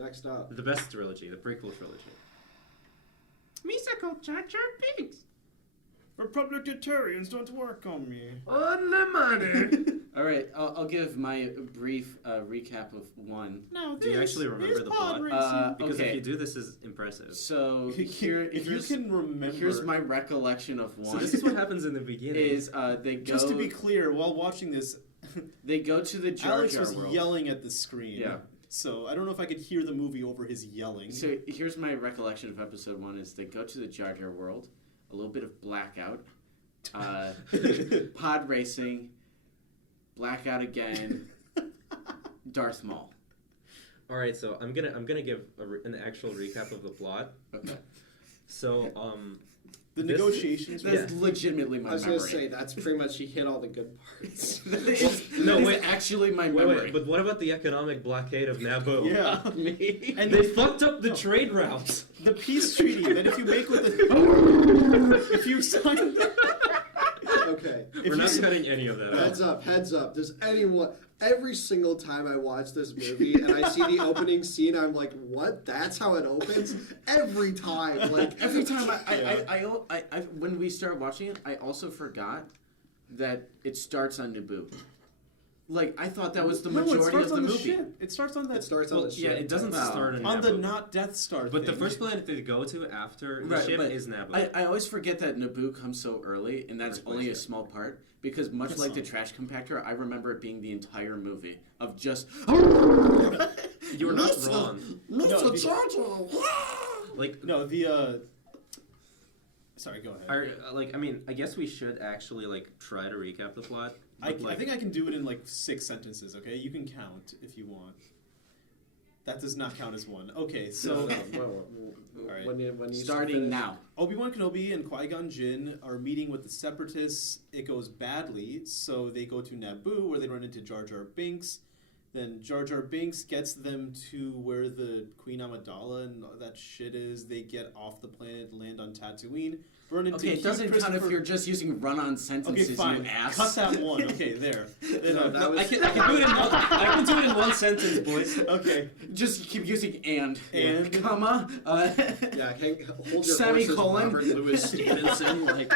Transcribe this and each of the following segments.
Next up. The best trilogy, the prequel trilogy. Musical Jar Jar Binks. Republicitarians don't work on me. Only money. All right, I'll give my brief recap of one. Now Do you actually remember the plot? Because okay. if you do, this is impressive. So if you can remember, here's my recollection of one. So this is what happens in the beginning. Is they go just to be clear, while watching this, they go to the Jar Alex Jar was world. yelling at the screen. Yeah. So I don't know if I could hear the movie over his yelling. So here's my recollection of episode 1: is they go to the Jar Jar world, a little bit of blackout, pod racing, blackout again, Darth Maul. All right, so I'm gonna give an actual recap of the plot. Okay. So the negotiations. That's legitimately my I was memory. going to say, that's pretty much, he hit all the good parts. No, wait, actually my memory. Wait, but what about the economic blockade of Naboo? Yeah. Me? And They fucked up the trade routes. the peace treaty that if you make with the if you sign Okay. We're not cutting any of that out. Heads up. Does anyone... Every single time I watch this movie and I see the opening scene, I'm like, what? That's how it opens? Every time. Like, Every time I when we start watching it, I also forgot that it starts on Naboo. Like, I thought that was the majority of the movie. Ship. It starts on that. it starts on the ship. Yeah, it doesn't Wow. start on on Naboo. the not Death Star. But the thing. first planet they go to after the Right, ship but is Naboo. I always forget that Naboo comes so early, and that's First only a place, yeah. small part, because much That's like the not- trash compactor, I remember it being the entire movie of just... You're not wrong. No, Like, no, the sorry, go ahead. I guess we should actually try to recap the plot. I But, think I can do it in 6 sentences. Okay, you can count if you want. That does not count as one. Okay, so Alright. When you Starting finish. now. Obi-Wan Kenobi and Qui-Gon Jinn are meeting with the Separatists. It goes badly, so they go to Naboo, where they run into Jar Jar Binks. Then Jar Jar Binks gets them to where the Queen Amidala and that shit is. They get off the planet, land on Tatooine, run into Okay, it doesn't count if you're just using run-on Okay, sentences, fine. you ass. Cut that one. Okay, there. Then, that was- I can do it in one. I can do it in one sentence, boys. okay. Just keep using and, comma, Yeah, hold your Semicolon. horses, Robert Louis Stevenson.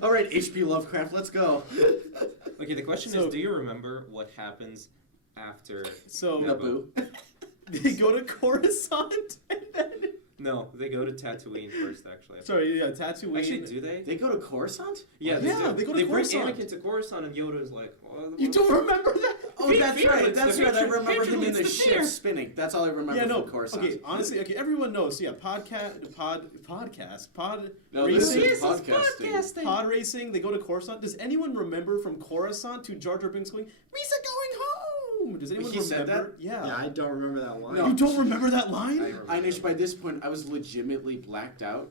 all right, H.P. Lovecraft, let's go. Okay, the question So- is, do you remember what happens after So Naboo. they go to Coruscant and then. No, they go to Tatooine first, actually. Sorry, yeah, Tatooine. Actually, do they? They go to Coruscant? Yeah, Yeah, they go to They bring Coruscant. Anakin to Coruscant, and Yoda is like, oh, You don't remember that? Oh, that's Fear right. leads That's to right. I hatred. remember Hatred him in leads the to ship fear. spinning. That's all I remember Yeah, no. from Coruscant. Okay, honestly, everyone knows. So yeah, podcast, No, this racing. is podcasting. Pod racing. They go to Coruscant. Does anyone remember from Coruscant to Jar Jar Binks going, "Misa going home"? Does anyone He remember? said that? Yeah. Yeah, I don't remember that line. No. You don't remember that line? I remember. Ainesh, by this point, I was legitimately blacked out,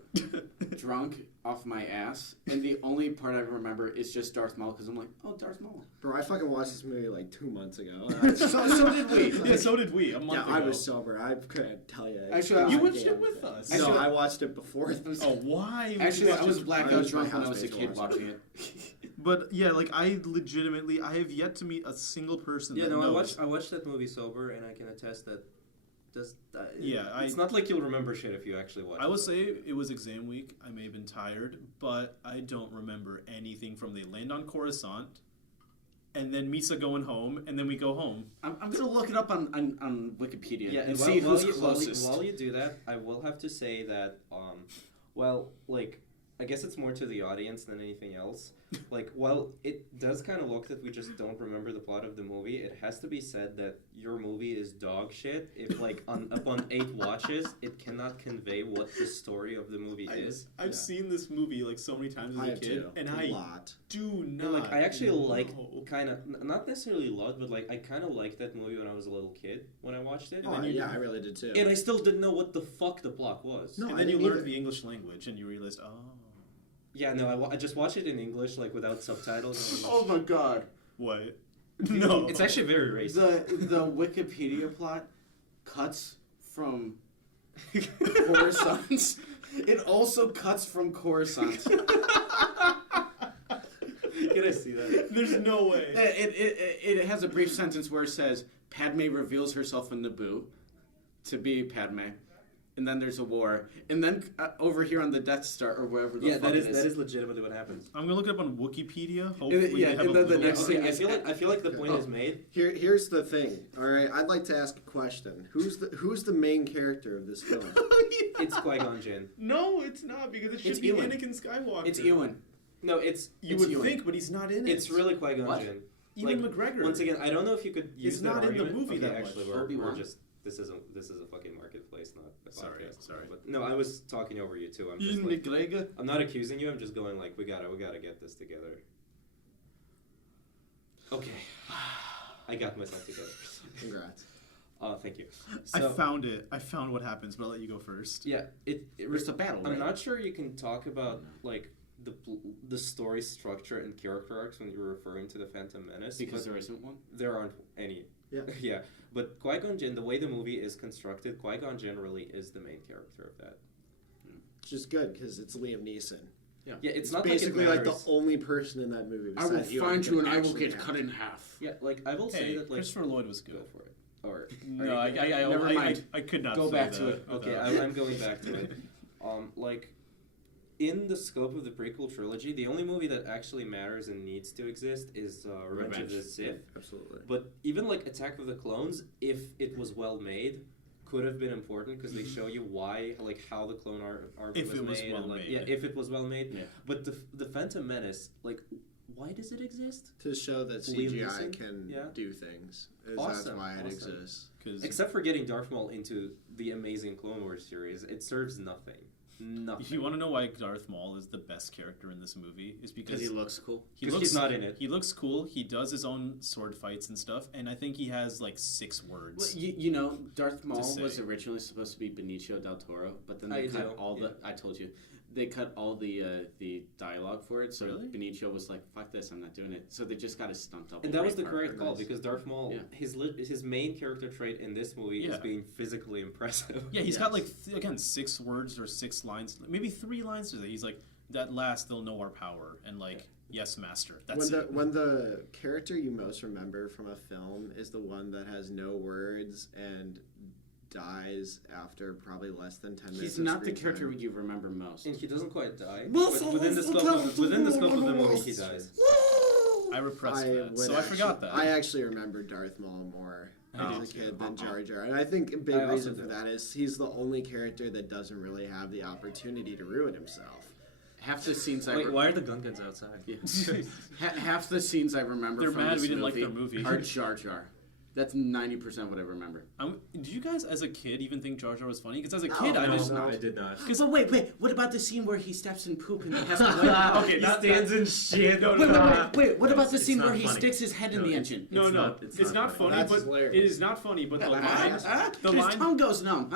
drunk off my ass, and the only part I remember is just Darth Maul, because I'm like, oh, Darth Maul. Bro, I fucking watched this movie 2 months ago. So did we. Yeah, so did we. A month Yeah, ago. I was sober. I couldn't tell you. Actually, You I- watched it with us. No, Actually, I watched it before. Oh, why? Actually, I was blackout I was drunk my when I was a housemate's kid watching watching it. But yeah, I have yet to meet a single person. Yeah, that no, knows. I watched that movie sober, and I can attest that. Yeah, it's not like you'll remember shit if you actually watch. I will it. say it was exam week. I may have been tired, but I don't remember anything from they land on Coruscant, and then Misa going home, and then we go home. I'm gonna look it up on Wikipedia Yeah, and while- see while who's you- closest. While you do that, I will have to say that, I guess it's more to the audience than anything else. While it does kind of look that we just don't remember the plot of the movie, it has to be said that your movie is dog shit. If upon 8 watches, it cannot convey what the story of the movie is. I've seen this movie so many times as I a have kid, too. and A I lot. do No, not. I actually know. kind of, not necessarily loved, but I kind of liked that movie when I was a little kid when I watched it. Oh, yeah, I really did too. And I still didn't know what the fuck the plot was. No, And I then you didn't learned either. the English language, and you realized, oh, Yeah, no, I just watched it in English, without subtitles. And Oh my god. what? No, It's actually very racist. The Wikipedia plot cuts from Coruscant. It also cuts from Coruscant. Can I see that? There's no way. It has a brief sentence where it says, Padme reveals herself in Naboo. to be Padme, and then there's a war, and then over here on the Death Star or wherever the fuck that it is. is legitimately what happens. I'm gonna look it up on Wikipedia. And Hopefully, yeah, they have and a then the little- next thing I is feel like the point is made. Here's the thing. All right, I'd like to ask a question. Who's the main character of this film? It's Qui-Gon Jinn. No, it's not because it should It's be Ewan. Anakin Skywalker. It's Ewan. No, it's You It's would Ewan. think, but he's not in it. it's really Qui-Gon What? Jinn. Ewan like, McGregor. Once again, I don't know if you could use He's that not in the argument. movie Okay, that actually, much. we're Obi-Wan? just this is a fucking marketplace, not a Sorry, podcast. sorry. But no, I was talking over you too. I'm just Ian like, McGregor. I'm not accusing you. I'm just going like we gotta get this together. Okay, I got myself together. Congrats. Thank you. I So, found it. I found what happens, but I'll let you go first. yeah, It's a battle, right? I'm not sure you can talk about like the story structure and character arcs when you're referring to the Phantom Menace because but there isn't one. there aren't any. Yeah. Yeah, but Qui-Gon Jinn, the way the movie is constructed, Qui-Gon Jinn really is the main character of that. Which is good because it's Liam Neeson. Yeah, it's It's not basically like like it the matters. only person in that movie. I will besides Ewan find who you can and I will actually get cut in half. Yeah, like I will say Hey, that like Christopher Lloyd was go good. for it. Or No, are you- Never mind. I could not Go say back that to it. Okay, without- I'm going back to it. Like, in the scope of the prequel trilogy, the only movie that actually matters and needs to exist is Revenge of the Sith. Absolutely. But even like Attack of the Clones, if it was well made, could have been important because they show you why, like how the clone arc If was it was made. well and, like, made. Yeah, if it was well made. Yeah. But the Phantom Menace, like, why does it exist? To show that Liam CGI Neeson? can Yeah. do things. That's Awesome, why it awesome. exists. 'Cause Except for getting Darth Maul into the amazing Clone Wars series, it serves nothing. Nothing. if you want to know why Darth Maul is the best character in this movie, is because Because he looks cool. he 'Cause looks he's not in it. He looks cool. He does his own sword fights and stuff, and I think he has like 6 Well, words. you know, Darth Maul say. was originally supposed to be Benicio del Toro, but then I they cut do, all the. I told you, they cut all the dialogue for it. So Really? Benicio was like, "Fuck this, I'm not doing it." So they just got a stunt double. And that was right the part correct for call this. because Darth Maul, Yeah. his main character trait in this movie is Yeah. being physically impressive. Yeah, he's got like Yes. again 6 words or 6 lines, maybe 3 lines to that. He's like, "That last, they'll know our power," and like, "Yes, master." That's it. When the character you most remember from a film is the one that has no words and dies after probably less than 10 minutes. He's of not the screen character time. you remember most. And he doesn't quite die. But within the scope of the movie, he dies. I repressed that, would so I actually- forgot that. I actually remember Darth Maul more I as did a too. kid than Jar Jar, and I think a big I also reason for do. that is he's the only character that doesn't really have the opportunity to ruin himself. Half the scenes I Wait, why are the Gungans outside? Yeah. Half the scenes I remember They're from mad this we didn't like movie their movie. are Jar Jar. That's 90% what I remember. Did you guys, as a kid, even think Jar Jar was funny? Because as a No, kid, I no, just no. I did not. But wait, what about the scene where he steps in poop and he has to wipe? Okay, he not stands in shit. Wait, what about the It's scene not where he funny. sticks his head in No, the it's- engine? No, It's it's not not funny, That's but hilarious. it is not funny. But the line, the His line, tongue goes numb.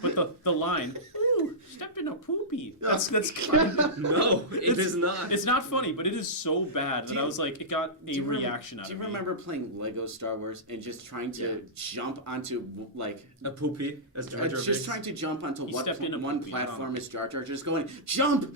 but the line. Ooh, stepped in a poopy. That's funny. No, it is not. It's not funny, but it is so bad Do that I you- was like, it got a reaction out Do of you me. remember playing Lego Star Wars and just trying to jump onto like A poopy, as Jar Jar just Binks. trying to jump onto He what stepped in a one poopy, platform huh? is Jar Jar, just going jump,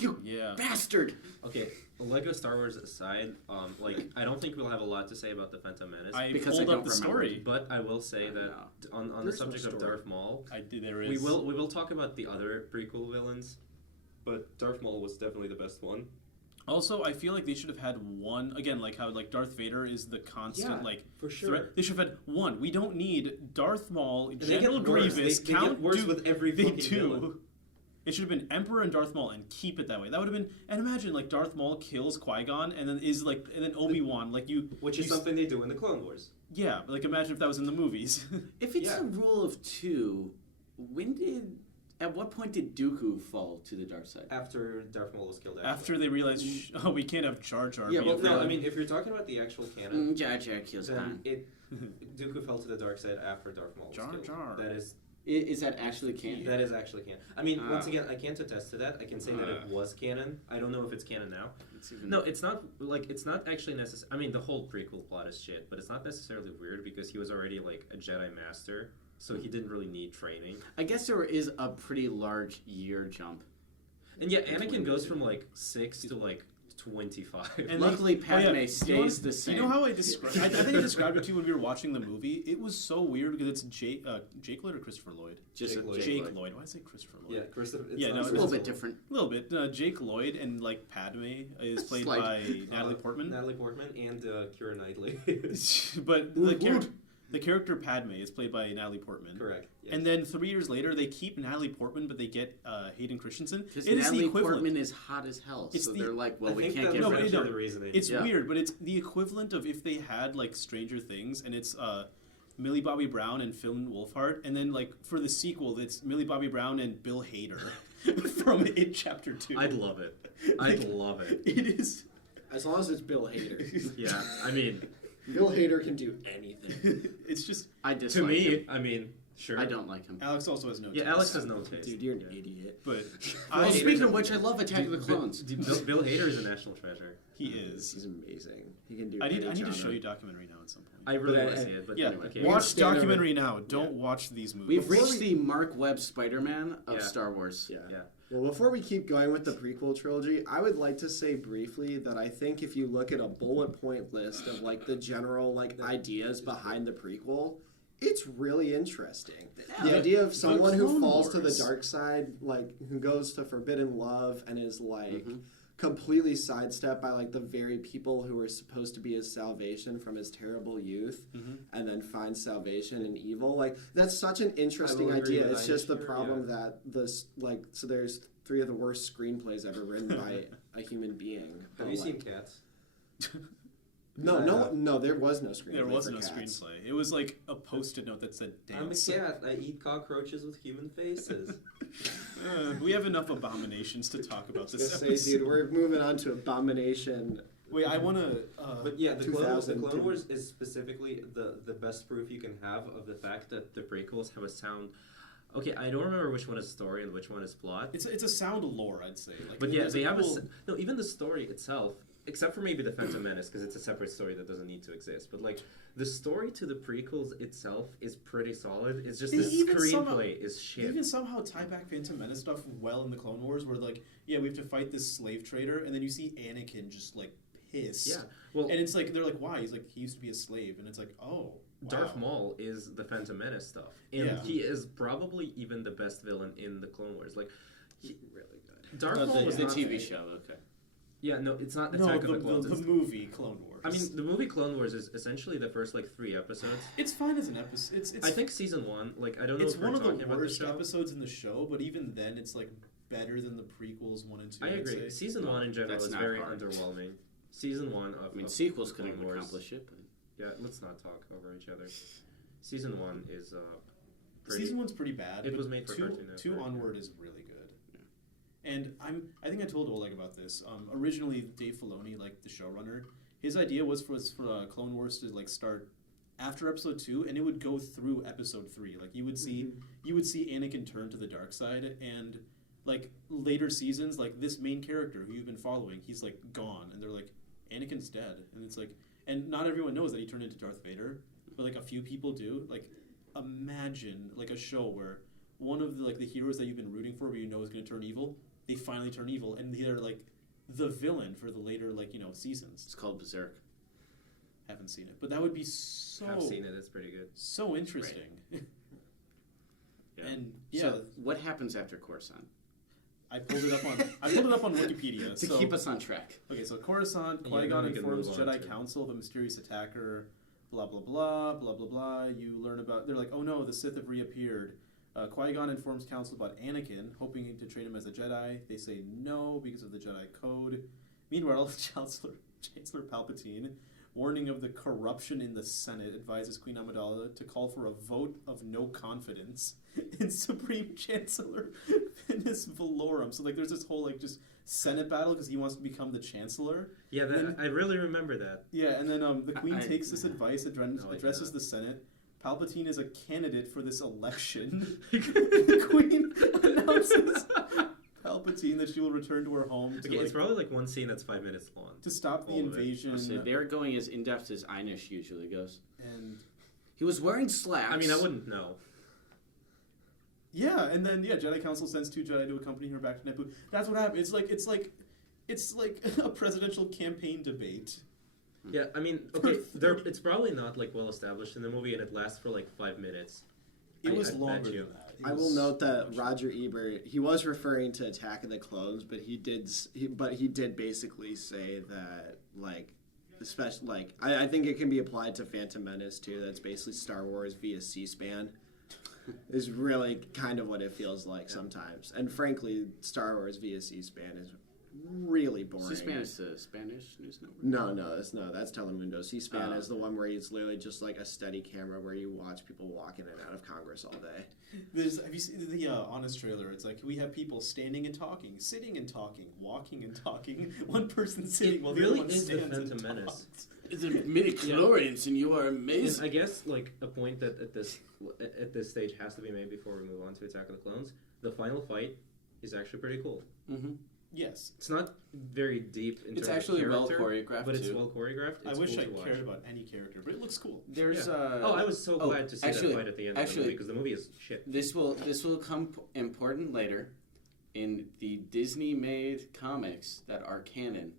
you Yeah. bastard. Okay, Lego Star Wars aside, like I don't think we'll have a lot to say about the Phantom Menace. I Because pulled I up don't the remember. story. But I will say that on the There's no subject of story. Darth Maul, I did. There is. we will talk about the other prequel villains, but Darth Maul was definitely the best one. Also, I feel like they should have had one again, like how like Darth Vader is the constant Yeah, like for sure. threat. They should have had one. We don't need Darth Maul, And they General get worse. Grievous, They Count get worse Dooku. with every They fucking do. villain. It should have been Emperor and Darth Maul and keep it that way. That would have been. And imagine like Darth Maul kills Qui-Gon and then is like and then Obi-Wan like you. Which is you- something they do in the Clone Wars. Yeah, but, like imagine if that was in the movies. If it's Yeah. a rule of 2, at what point did Dooku fall to the dark side? After Darth Maul was killed. After they realized, oh, we can't have Jar Jar. Yeah, be Well, a no, villain. I mean if you're talking about the actual canon, Jar Jar kills then Han. Dooku fell to the dark side after Darth Maul was Jar killed. Jar. Is that actually canon? That is actually canon. I mean, Ah. once again, I can't attest to that. I can say that it was canon. I don't know if it's canon now. It's even- No, it's not. Like, it's not actually necessary. I mean, the whole prequel plot is shit, but it's not necessarily weird because he was already like a Jedi Master, so he didn't really need training. I guess there is a pretty large year jump. And yeah, Between Anakin the goes two. from like 6 to like 25. And Luckily, Padme you stays the same. You know how I described? I think I described it to you when we were watching the movie. It was so weird because it's Jake Lloyd or Christopher Lloyd. Just Jake Lloyd. Jake Lloyd. Lloyd. Why did I say Christopher Lloyd? Yeah, Christopher. Yeah, no, It's a little bit different. A little bit. Jake Lloyd and like Padme is played Slight. by Natalie Portman. Natalie Portman and Keira Knightley. But the character Padme is played by Natalie Portman. Correct. Yes. And then 3 years later, they keep Natalie Portman, but they get Hayden Christensen. Because It is the Natalie equivalent. Portman is hot as hell, It's so the- they're like, well, I we think can't that get No, was but rid it- of actually her. the reasoning. It's Yeah. weird, but it's the equivalent of if they had like Stranger Things, and it's Millie Bobby Brown and Finn Wolfhard, and then like for the sequel, it's Millie Bobby Brown and Bill Hader from It Chapter 2. I'd love it. I'd love it. It is. As long as it's Bill Hader. Yeah, I mean, Bill Hader can do anything. It's just. I to dislike me, him. I mean, sure. I don't like him. Alex also has no. Yeah, taste. Alex has no taste. Dude, you're an Yeah. idiot. But Well, I, speaking of which, I love Attack of the Bill- Clones. Bill Hader is a national treasure. he is. He's amazing. He can do I need any to genre. show you documentary now at some point. I really But want to I- see it, but Yeah, anyway. can't watch stand over- documentary now. Don't watch these movies. We've Before reached we- the Mark Webb Spider-Man of Yeah. Star Wars. Yeah. Yeah. Well, before we keep going with the prequel trilogy, I would like to say briefly that I think if you look at a bullet point list of like the general like ideas behind the prequel, it's really interesting. The Yeah. idea of someone who Clone falls to the Wars. dark side, like who goes to forbidden love and is like Mhm. completely sidestepped by like the very people who were supposed to be his salvation from his terrible youth, Mhm. and then finds salvation in evil. Like that's such an interesting I will agree idea. with It's just the Ainesh here, problem that this like so there's 3 of the worst screenplays ever written by a human being. Have you seen Cats? No, there was no screenplay. There was for no Cats. screenplay. It was like a post-it note that said I'm a dance. cat. I eat cockroaches with human faces. We have enough abominations to talk about I was this gonna say, episode. dude, we're moving on to Abomination. Wait, I want to. But yeah, the 2000 Clone Wars is specifically the best proof you can have of the fact that the prequels have a sound. Okay, I don't remember which one is story and which one is plot. it's a sound lore, I'd say. Like, But yeah, there's they have cool- no. Even the story itself, except for maybe the Phantom Menace, because it's a separate story that doesn't need to exist. But like the story to the prequels itself is pretty solid. It's just They the even somehow- screenplay is They shit. even somehow tie back Phantom Menace stuff well in the Clone Wars, where like, yeah, we have to fight this slave trader, and then you see Anakin just like pissed. Yeah, well, And it's like they're like, why? He's like, he used to be a slave, and it's like, oh, wow. Darth Maul is the Phantom Menace stuff, and Yeah. he is probably even the best villain in the Clone Wars. Like, he, Really good. Darth Maul was The not TV show, okay. Yeah, no, it's not No, Attack the, of the Clones. the It's- movie Clone Wars. I mean, the movie Clone Wars is essentially the first like 3 episodes. it's fine as an episode. It's I think season 1, like I don't know it's if one we're of the talking about the worst show. episodes in the show, but even then, it's like better than the prequels 1 and 2. I I'd agree. say. Season 1 in general That's is not very hard. underwhelming. Season 1 of I mean, of sequels Clone couldn't Wars. accomplish it, but Yeah, let's not talk over each other. Season 1 is pretty. Season 1's pretty bad. It but was made for two, Cartoon Network, 2 yeah. onward is really good. And I think I told Oleg about this. Originally, Dave Filoni, like the showrunner, his idea was for Clone Wars to like start after episode 2, and it would go through episode 3. Like you would see Anakin turn to the dark side, and like later seasons, like this main character who you've been following, he's like gone, and they're like, Anakin's dead, and it's like, and not everyone knows that he turned into Darth Vader, but like a few people do. Like, imagine like a show where one of the like the heroes that you've been rooting for, but you know is going to turn evil, they finally turn evil, and they're like the villain for the later seasons. it's called Berserk. Haven't seen it, but that would be so I've seen it. It's pretty good. so interesting. Yeah. And yeah, So, what happens after Coruscant? I pulled it up on Wikipedia To so, keep us on track. Okay, so Coruscant, Yeah, Qui-Gon then we can informs move on Jedi to- Council of a mysterious attacker, blah, blah, blah, blah, blah, blah. You learn about, they're like, oh no, the Sith have reappeared. Qui-Gon informs Council about Anakin, hoping to train him as a Jedi. They say no because of the Jedi Code. Meanwhile, Chancellor Palpatine, warning of the corruption in the Senate, advises Queen Amidala to call for a vote of no confidence in Supreme Chancellor Finis Valorum. So like, there's this whole like just Senate battle because he wants to become the Chancellor. Yeah, Then- I really remember that. Yeah, and then the Queen I- takes this advice, idea. addresses the Senate. Palpatine is a candidate for this election. The Queen announces Palpatine that she will return to her home to, Okay, it's like, probably like one scene that's 5 minutes long. to stop the all of it. invasion. So they're going as in-depth as Ainesh usually goes. And He was wearing slacks. I mean, I wouldn't know. yeah, and then Jedi Council sends 2 Jedi to accompany her back to Naboo. That's what happened. It's like It's like a presidential campaign debate. Yeah, I mean, okay, it's probably not like well established in the movie, and it lasts for like 5 minutes. It was I longer bet you. than that. I will note that Roger Ebert, he was referring to Attack of the Clones, but he did basically say that, like, especially, like, I think it can be applied to Phantom Menace too. That's basically Star Wars via C-SPAN. Is really kind of what it feels like sometimes. And frankly, Star Wars via C-SPAN is really boring. C-SPAN is the Spanish news network? That's Telemundo. C-SPAN is the okay. one where it's literally just like a steady camera where you watch people walk in and out of Congress all day. Have you seen the Honest trailer? It's like we have people standing and talking, sitting and talking, walking and talking. One person sitting while the really other one is the stands and Phantom Menace. talks. It's a midi-chlorians and you are amazing. And I guess like a point that at this stage has to be made before we move on to Attack of the Clones. The final fight is actually pretty cool. Mm-hmm. Yes. It's not very deep in It's terms actually of well character, choreographed, but it's too. well choreographed. I It's wish cool I to watch. cared about any character, but it looks cool. There's Oh, I was so glad to see actually- that fight at the end of the movie because the movie is shit. This will come important later in the Disney-made comics that are canon.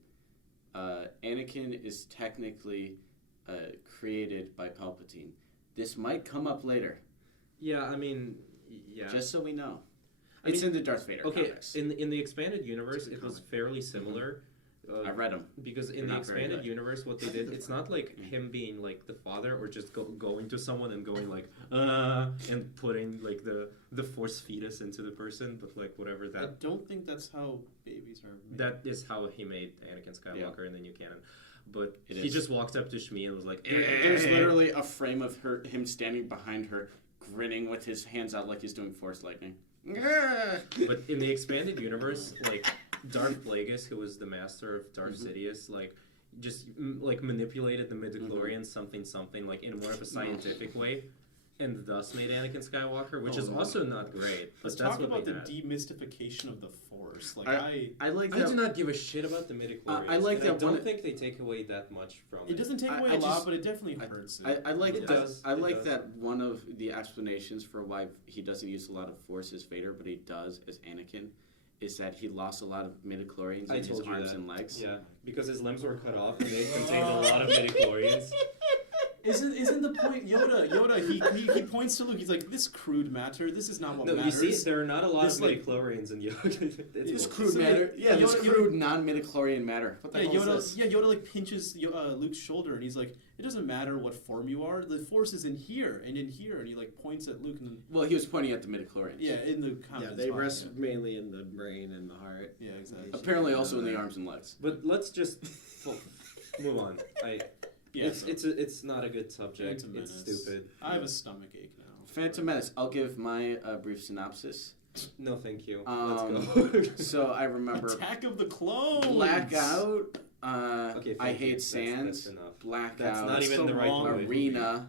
Anakin is technically created by Palpatine. This might come up later, Yeah, I mean, yeah. just so we know. I It's mean, in the Darth Vader Okay, comics. in the expanded universe, It's a it was comic. fairly similar. I read them. Because in They're the not very expanded good. universe, what they did, it's not like him being like the father or just going to someone and going like, and putting like the force fetus into the person, but like whatever I that don't think that's how babies are made. that is how he made Anakin Skywalker in the new canon. But It he is. just walked up to Shmi and was like, There's literally a frame of him standing behind her, grinning with his hands out like he's doing Force lightning. But in the expanded universe, like Darth Plagueis, who was the master of Darth Sidious, like just like manipulated the midichlorians something like in more of a scientific way, and thus made Anakin Skywalker, which is also not great. But Let's that's talk what about they the had. demystification of the Force. Like I like I that. do not give a shit about the midichlorians. I like and that I don't one- think they take away that much from it doesn't take away I a lot, just- but it definitely hurts it. I like It does. I It like does. that one of the explanations for why he doesn't use a lot of Force as Vader, but he does as Anakin, is that he lost a lot of midichlorians I in his told you arms that. and legs. Yeah, because his limbs were cut off and they contained a lot of midichlorians. Isn't the point Yoda he points to Luke, he's like, this crude matter, this is not what No, you matters. see, there are not a lot This, of like- midichlorians in Yoda. It's This bullshit. crude So, matter. yeah, Yeah, this Yoda- crude non-midichlorian matter. What the Yeah, hell is this? Yoda like pinches Luke's shoulder and he's like, it doesn't matter what form you are, the Force is in here and in here, and he like points at Luke and then Well, he was pointing at the midichlorians. yeah, in the Yeah, comments. they rest mainly in the brain and the heart. Yeah, exactly. Apparently, also in the arms and legs. But let's just move on. Yeah, It's not a good subject. Phantom It's Menace. stupid. I have a stomach ache now. Phantom Menace. I'll give my brief synopsis. No, thank you. Um, Let's go. So I remember Attack of the Clones. Blackout. Okay, I thank you. Hate That's Sands. enough. Blackout. That's not That's even the the right wrong movie. Arena.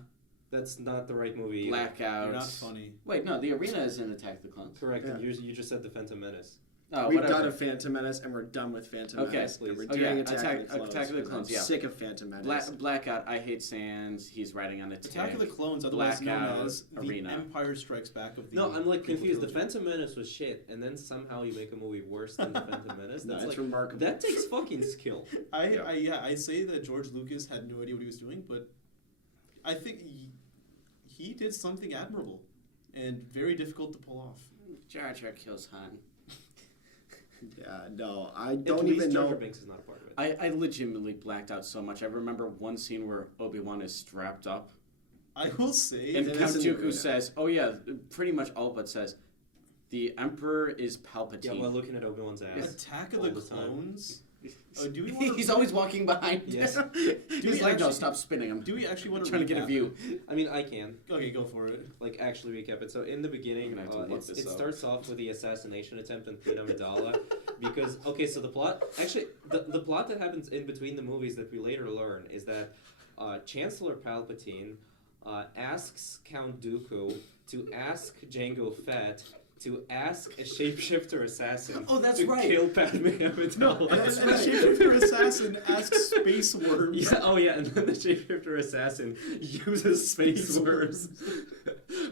That's not the right movie. Either. Blackout. You're not funny. Wait, no, the arena is in Attack the Clones. Correct. Yeah. And you just said the Phantom Menace. Oh, We've whatever. done a Phantom Menace and we're done with Phantom Okay. Menace. And we're Oh, doing yeah, Attack of the Clones. Attack of the because Clones, I'm yeah. sick of Phantom Menace. Blackout. I Hate Sands. He's riding on a tank. Attack of the Clones, otherwise Blackout, known as Arena. the Empire Strikes Back of the. No, I'm like prequel confused. The trilogy. Phantom Menace was shit, and then somehow you make a movie worse than the Phantom Menace. No, That's it's like remarkable. that takes fucking skill. I say that George Lucas had no idea what he was doing, but I think he did something admirable and very difficult to pull off. Jar Jar kills Han. Yeah, no, I At don't least even Jar know. Jar Binks is not a part of it. I legitimately blacked out so much. I remember one scene where Obi-Wan is strapped up, I will say, and It Count is in the Dooku arena. says, "Oh yeah," pretty much all but says, "The Emperor is Palpatine." Yeah, while looking at Obi-Wan's ass. Attack of all the the time. Clones. Do we want? He's always walking behind. Yes. He's we like, "No, actually- stop spinning him." Do we actually want I'm to trying to get a recap view. I mean, I can. it? Okay, go for it. Like actually recap it. So in the beginning, I'm gonna have to look this it up. starts off with the assassination attempt on Queen Amidala, because so the plot actually the plot that happens in between the movies that we later learn is that Chancellor Palpatine asks Count Dooku to ask Jango Fett to ask a shapeshifter assassin Oh, that's to right. kill Padme Amidala. And the shapeshifter assassin asks space worms. Yeah, oh yeah, and then the shapeshifter assassin uses space worms.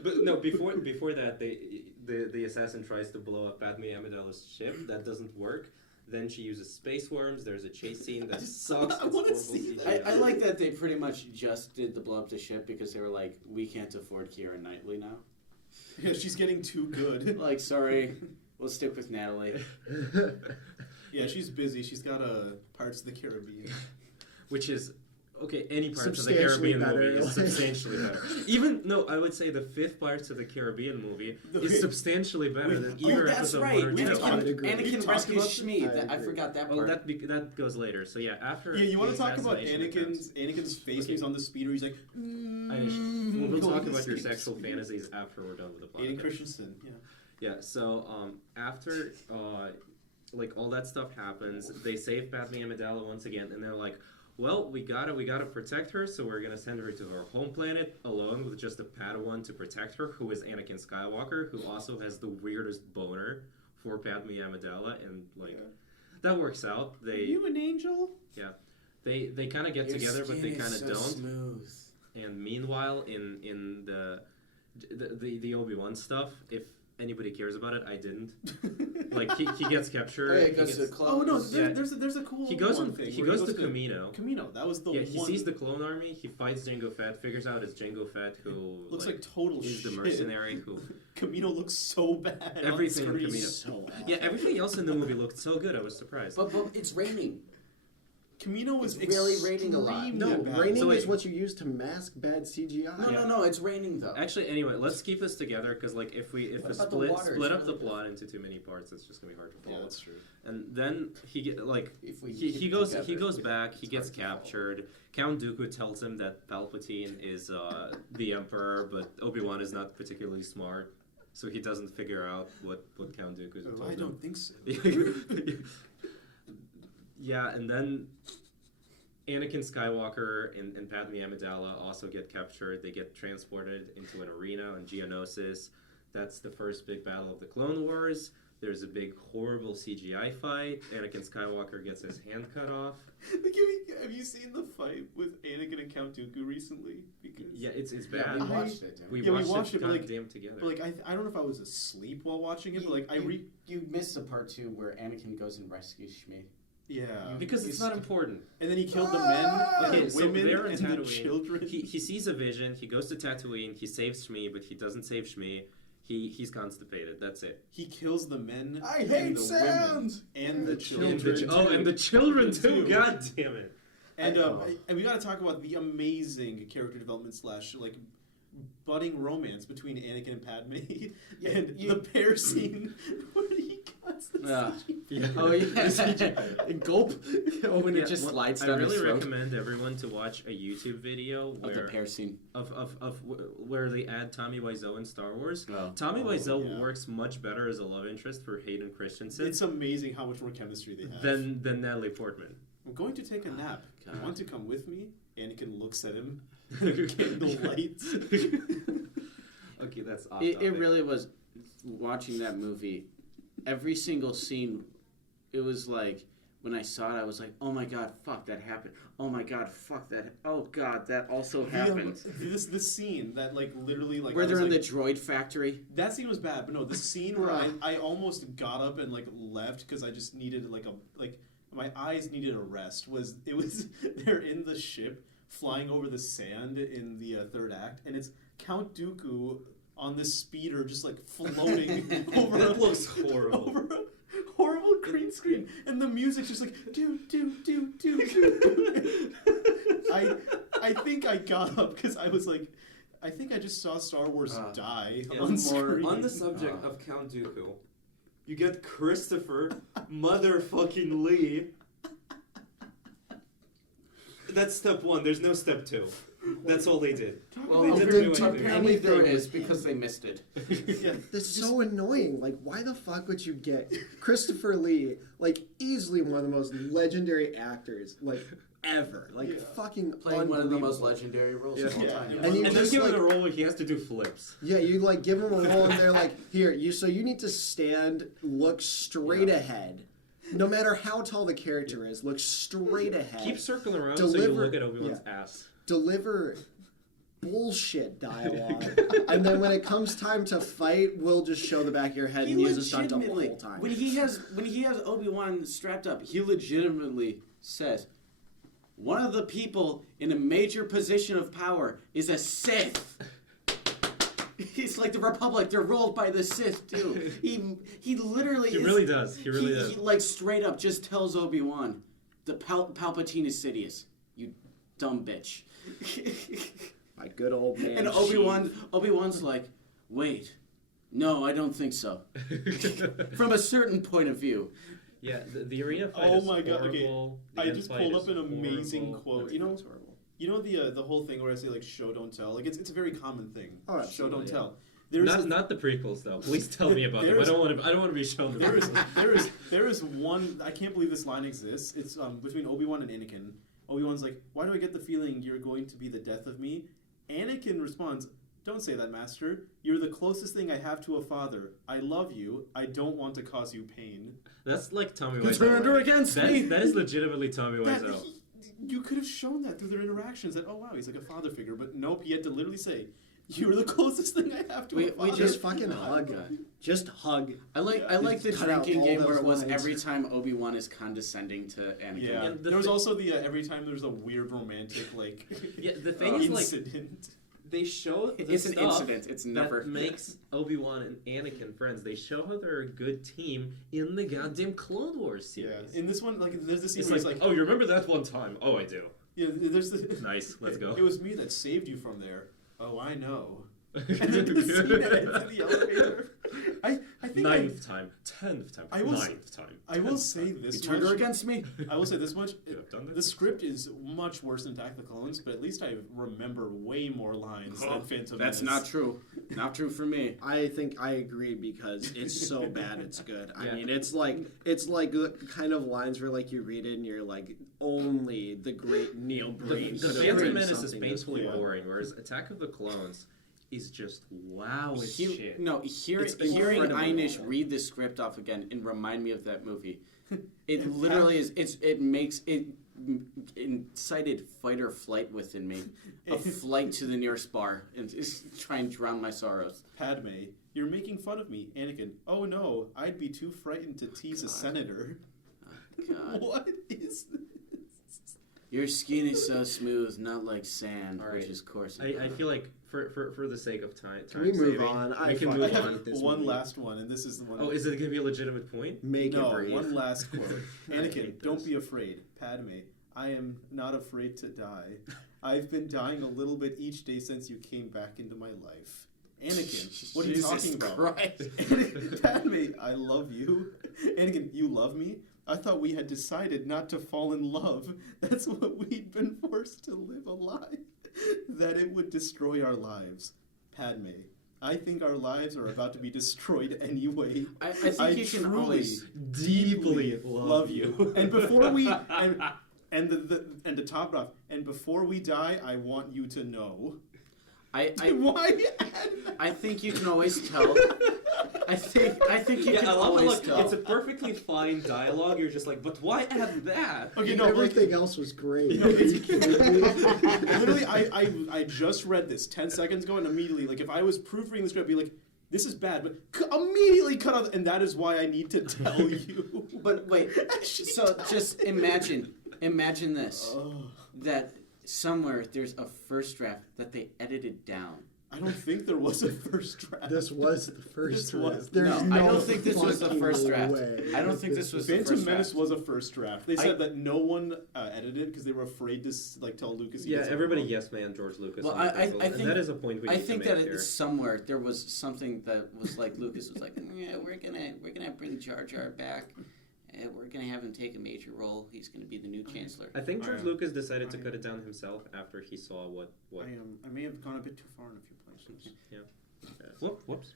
But no, before that, the assassin tries to blow up Padme Amidala's ship. That doesn't work. Then she uses space worms. There's a chase scene that sucks. I It's wanna horrible see CGI. I like that they pretty much just did the blow up the ship because they were like, we can't afford Keira Knightley now. Yeah, she's getting too good. Like, sorry, we'll stick with Natalie. Yeah, she's busy. She's got Pirates of the Caribbean. Which is okay. Any Pirates of the Substantially Caribbean better, movie is like- substantially better. Even no, I would say the fifth Pirates of the Caribbean movie Okay. is substantially better than Oh, either that's episode right. one or We've two. talked- I'd agree. We've Anakin talked rescues about- Shmi. I agree. forgot that Oh, part. that goes later. So yeah, after Yeah, you want the to talk about assassination attempts- Anakin's face when Okay. he's on the speeder? He's like, Ainesh, we'll going talk to about your sleep. sexual fantasies after we're done with the plot. Aiden okay? Christensen. Yeah. Yeah, so after like all that stuff happens, they save Padme Amidala once again, and they're like, well, we gotta protect her, so we're gonna send her to her home planet alone with just a Padawan to protect her, who is Anakin Skywalker, who also has the weirdest boner for Padme Amidala, and like Yeah. that works out. Are you an angel? They kind of get Your together, but skin they is kind of so don't. Smooth. And meanwhile, in the Obi-Wan stuff, if anybody cares about it, I didn't. Like he gets captured. Oh, yeah, he it goes gets- to the clones. Oh no, Yeah. there's a cool. he goes one on, thing he where goes to Camino. Camino. That was the Yeah, one. he sees the clone army. He fights Jango Fett. Figures out it's Jango Fett who looks like total is shit. the mercenary who. Camino looks so bad. Everything on in screen. Camino. So awful. Yeah, everything else in the movie looked so good. I was surprised. But it's raining. Camino was It's really raining a lot. extremely No, bad. raining So wait. is what you use to mask bad CGI. No, Yeah. no, it's raining though. Actually, anyway, let's keep this together because like if we What about the water? split It's up the really plot into too many parts, it's just gonna be hard to follow. Yeah, that's true. And then he get like If we he keep it goes together, back. He it's gets hard to follow. captured. Count Dooku tells him that Palpatine is the Emperor, but Obi-Wan is not particularly smart, so he doesn't figure out what Count Dooku told I him. don't think so. Yeah, and then Anakin Skywalker and Padme Amidala also get captured. They get transported into an arena on Geonosis. That's the first big battle of the Clone Wars. There's a big, horrible CGI fight. Anakin Skywalker gets his hand cut off. Have you seen the fight with Anakin and Count Dooku recently? Because Yeah, it's Yeah, bad. we watched it. Didn't we? We Yeah, we watched, watched it, it, but, like- goddamn together. But like I don't know if I was asleep while watching it, but like you missed the part too where Anakin goes and rescues Shmi. yeah. because it's not important. And then he killed the men, and Okay, the so women, they're in and the Tatooine. children. He sees a vision. He goes to Tatooine. He saves Shmi, but he doesn't save Shmi. He's constipated. That's it. He kills the men. I and hate the sounds! women and the And children. the children too. Too. God damn it. And Oh. and we got to talk about the amazing character development / like budding romance between Anakin and Padme, and the pair scene where he cuts the Yeah. CGI. Oh yeah. Gulp. Oh, when Yeah, it just well, slides I down really his throat. recommend everyone to watch a YouTube video Of the where pear scene. where they add Tommy Wiseau in Star Wars. Oh. Tommy Wiseau yeah. works much better as a love interest for Hayden Christensen It's amazing how much more chemistry they have. than Natalie Portman. I'm going to take a nap. God. You want to come with me? Anakin looks at him. Candle lights. Okay, that's off It topic. really was watching that movie. Every single scene, it was like when I saw it, I was like, "Oh my god, fuck, that happened! Oh my god, fuck that! Oh god, that also happened." This scene that like literally like Where I was they're in like, the droid factory. that scene was bad, but no, the scene where I almost got up and like left because I just needed like my eyes needed a rest. Was they're in the ship flying over the sand in the third act, and it's Count Dooku on this speeder just like floating over That looks horrible. over a horrible green screen, and the music's just like do do do do do. I think I got up because I was like, I think I just saw Star Wars die Yeah, on screen. on the subject of Count Dooku, you get Christopher motherfucking Lee. That's step one. There's no step two. That's all they did. Well, They didn't do anything. apparently there is because they missed it. Yeah. That's so annoying. Like, why the fuck would you get Christopher Lee, like, easily one of the most legendary actors, like, ever. Like, Yeah. fucking Playing one of the most unbelievable. legendary roles Yeah. of all Yeah. time. And And you And then just, give him like, a role where he has to do flips. yeah, you, like, give him a role, and they're like, here, you need to stand, look straight ahead. No matter how tall the character is, look straight ahead. Keep circling around so you Deliver- look at Obi-Wan's ass. Deliver bullshit dialogue. And then when it comes time to fight, we'll just show the back of your head and use a stunt double the legitimately- whole time. When he has Obi-Wan strapped up, he legitimately says, one of the people in a major position of power is a Sith. He's like the Republic. They're ruled by the Sith too. He literally. He really does. He really does. He like straight up just tells Obi-Wan, the Palpatine is Sidious. You dumb bitch. My good old man. And Obi-Wan's like, wait, no, I don't think so. From a certain point of view. Yeah, the arena fight Oh is my God, okay. horrible. The I end just fight pulled is up an amazing horrible. quote. You know the whole thing where I say like show don't tell. Like it's a very common thing. Oh, show don't absolutely, tell. There's Not the prequels though. Please tell me about them. I don't want to be shown the prequels. there is one. I can't believe this line exists. It's between Obi-Wan and Anakin. Obi-Wan's like, "Why do I get the feeling you're going to be the death of me?" Anakin responds, "Don't say that, Master. You're the closest thing I have to a father. I love you. I don't want to cause you pain." That's like Tommy You Wiseau. turned her against me. That is legitimately Tommy That- Wiseau. you could have shown that through their interactions. That, oh wow, he's like a father figure. But nope, he had to literally say, "You're the closest thing I have to a father." Just fucking Oh, hug. God. Just hug. I like the Just cut out drinking all game those where it was lines. every time Obi-Wan is condescending to Anakin. Yeah, And the there was thi- also the every time there's a weird romantic like Yeah, the thing is, like, incident. They show the It's an stuff incident. It's never that makes Obi-Wan and Anakin friends. They show how they're a good team in the goddamn Clone Wars Yeah, series. in this one, like there's this scene It's where like, he's like, oh, you remember that one time? Oh, I do. yeah, there's the Nice, let's go. It was me that saved you from there. Oh, I know. And then the scene that ends in the elevator. I think Ninth time, 10th time, I will s- 9th time. I will 10th say time. this You turned much. her against me. I will say this much. Could have done that. The script is much worse than Attack of the Clones, but at least I remember way more lines than Phantom That's Menace. not true. Not true for me. I think I agree because it's so bad it's good. I Yeah. mean, it's like the kind of lines where like you read it and you're like, only the great Neil Breen. The could have Phantom written Menace is something this painfully well. boring, whereas Attack of the Clones is just wow as shit. No, It's hearing incredibly Ainesh well. read the script off again and remind me of that movie. It literally is. It makes it incited fight or flight within me. A flight to the nearest bar and just try and drown my sorrows. Padme, you're making fun of me. Anakin, oh no, I'd be too frightened to tease a senator. God. What is this? Your skin is so smooth, not like sand, All right. which is coarse. I feel like for the sake of time Can we move saving, on? we can fucking move I have on. hate this one movie. last one, and this is the one. Oh, is it going to be a legitimate point? Make no, it brief. one last quote. I Anakin, hate don't this. be afraid. Padme, I am not afraid to die. I've been dying a little bit each day since you came back into my life. Anakin, what are you Jesus talking about? Christ. Padme, I love you. Anakin, you love me? I thought we had decided not to fall in love. That's what we'd been forced to live a lie. That it would destroy our lives. Padme, I think our lives are about to be destroyed anyway. I think you can truly, always. Deeply love you. And before we and to top it off, and before we die, I want you to know. Why? I think you can always tell. I think you can I love how, always like, tell. it's a perfectly fine dialogue. You're just like, but why add that? Okay, no, like, Everything else was great. You know, literally, I just read this 10 seconds ago, and immediately, like, if I was proofreading the script, I'd be like, this is bad, but immediately cut out, and that is why I need to tell you. But wait, so just imagine this, that somewhere there's a first draft that they edited down. I don't think there was a first draft. This was the first This was- draft. There's No, I don't think this was the fucking first draft. way I don't think this was the Phantom first Menace draft. was a first draft. They said that no one edited because they were afraid to like tell Lucas. he Yeah, did something everybody wrong. yes man George Lucas. Well, on the I prequels, think- and that is a point we I need think to that make here. somewhere there was something that was like Lucas was like, yeah, we're gonna bring Jar Jar back. And we're gonna have him take a major role. He's gonna be the new chancellor. I think George I am- Lucas decided to I cut it down himself after he saw what. I may have gone a bit too far in a few places. Whoops.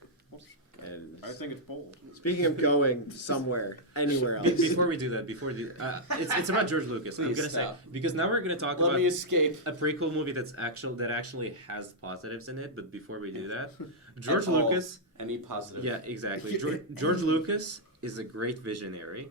I think it's bold. Speaking of going somewhere, anywhere else. Before we do that, it's about George Lucas. I'm Please gonna stop. say because now we're gonna talk Let about me escape. a prequel movie that actually has positives in it. But before we do that, George At all. Lucas. Any positive? Yeah, exactly. George Lucas is a great visionary.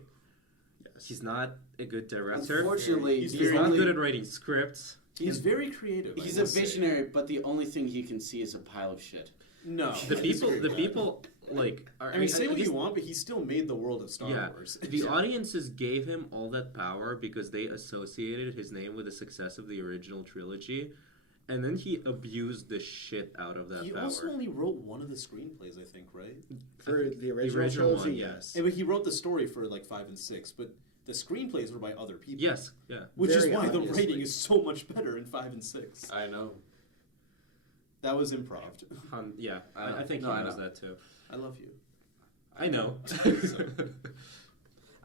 He's not a good director. Unfortunately, He's He's the not only, good at writing scripts. He's very creative. I He's will a say. visionary, but the only thing he can see is a pile of shit. No. The people, like, are, I mean, say what guess you want, but he still made the world of Star Yeah. Wars. the audiences gave him all that power because they associated his name with the success of the original trilogy, and then he abused the shit out of that He power. also only wrote one of the screenplays, I think, right? For the original trilogy, one, yeah. yes. And he wrote the story for like 5 and 6, but the screenplays were by other people. Yes, yeah. Which Very is why the obviously. rating is so much better in 5 and 6. I know. That was improv. Yeah, I know. I think No, I he knows know. that too. I love you. I know.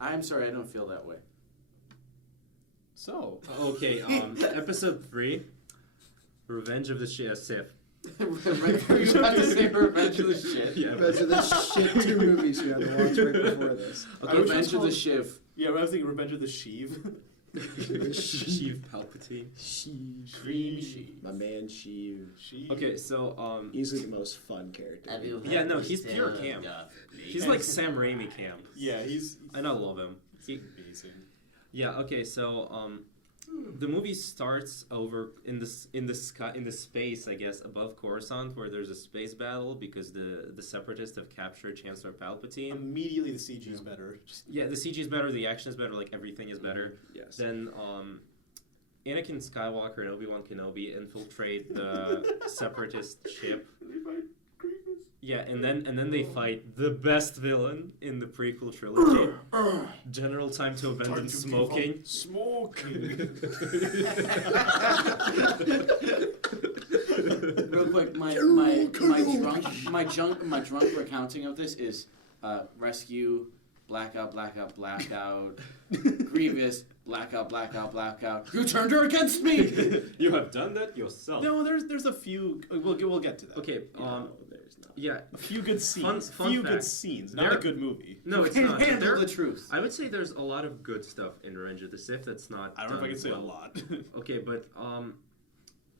I'm sorry, I don't feel that way. So, Okay, episode 3, Revenge of the Sith. You're about to say Revenge of the Shit. Yeah. Those are the shit 2 movies you had to watch right before this. Okay, Revenge of the Shiv. yeah, I was thinking Revenge of the Sheev. Sheev Palpatine. Sheev. Cream Sheev. My man Sheev. Sheev. Okay, so Easily the most fun character. yeah, no, he's pure camp. He's like Sam Raimi camp. Yeah, he's And I love him. He, amazing. yeah. Okay, so the movie starts over in the sky, in the space, I guess, above Coruscant, where there's a space battle because the Separatists have captured Chancellor Palpatine. Immediately the CG is better. Just, Yeah, the CG is better, the action is better, like everything is better. Yes. Then Anakin Skywalker and Obi-Wan Kenobi infiltrate the Separatist ship. Yeah, and then they fight the best villain in the prequel trilogy, General Time to Abandon Smoking. Smoking. Real quick, my drunk recounting of this is rescue, blackout, Grievous, blackout. You turned her against me. You have done that yourself. No, there's a few. We'll get to that. Okay, there's not. yeah. A few good scenes. Fun few good fact. scenes. Not There- a good movie. No, it's Can't not. handle the truth. I would say there's a lot of good stuff in Revenge of the Sith that's not. I don't know if I done can say well. a lot. Okay, but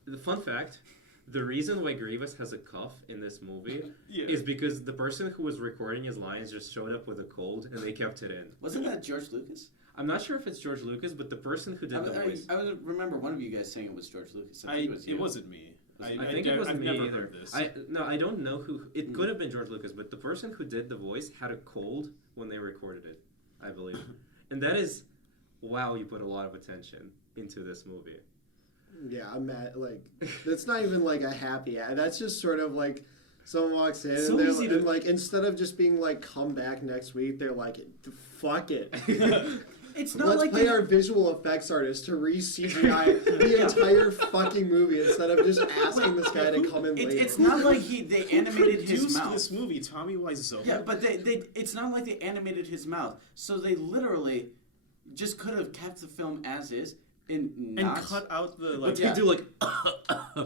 the fun fact, the reason why Grievous has a cough in this movie Yeah. is because the person who was recording his lines just showed up with a cold and they kept it in. Wasn't that George Lucas? I'm not sure if it's George Lucas, but the person who did the voice. I remember one of you guys saying it was George Lucas. I think it was you. It wasn't me. I think it wasn't I've me never either. heard this. I don't know who. It could have been George Lucas, but the person who did the voice had a cold when they recorded it, I believe. And that is, wow, you put a lot of attention into this movie. Yeah, I'm mad. Like, that's not even like a happy ad. That's just sort of like someone walks in So and they're easy to- and like instead of just being like, come back next week, they're like, fuck it. It's not Let's like pay they, our visual effects artist to re-CGI the entire fucking movie instead of just asking this guy to come in later. it's not like they animated his produced mouth. this movie, Tommy Wiseau. Yeah, but it's not like they animated his mouth. So they literally just could have kept the film as is and not cut out the But yeah. you do like.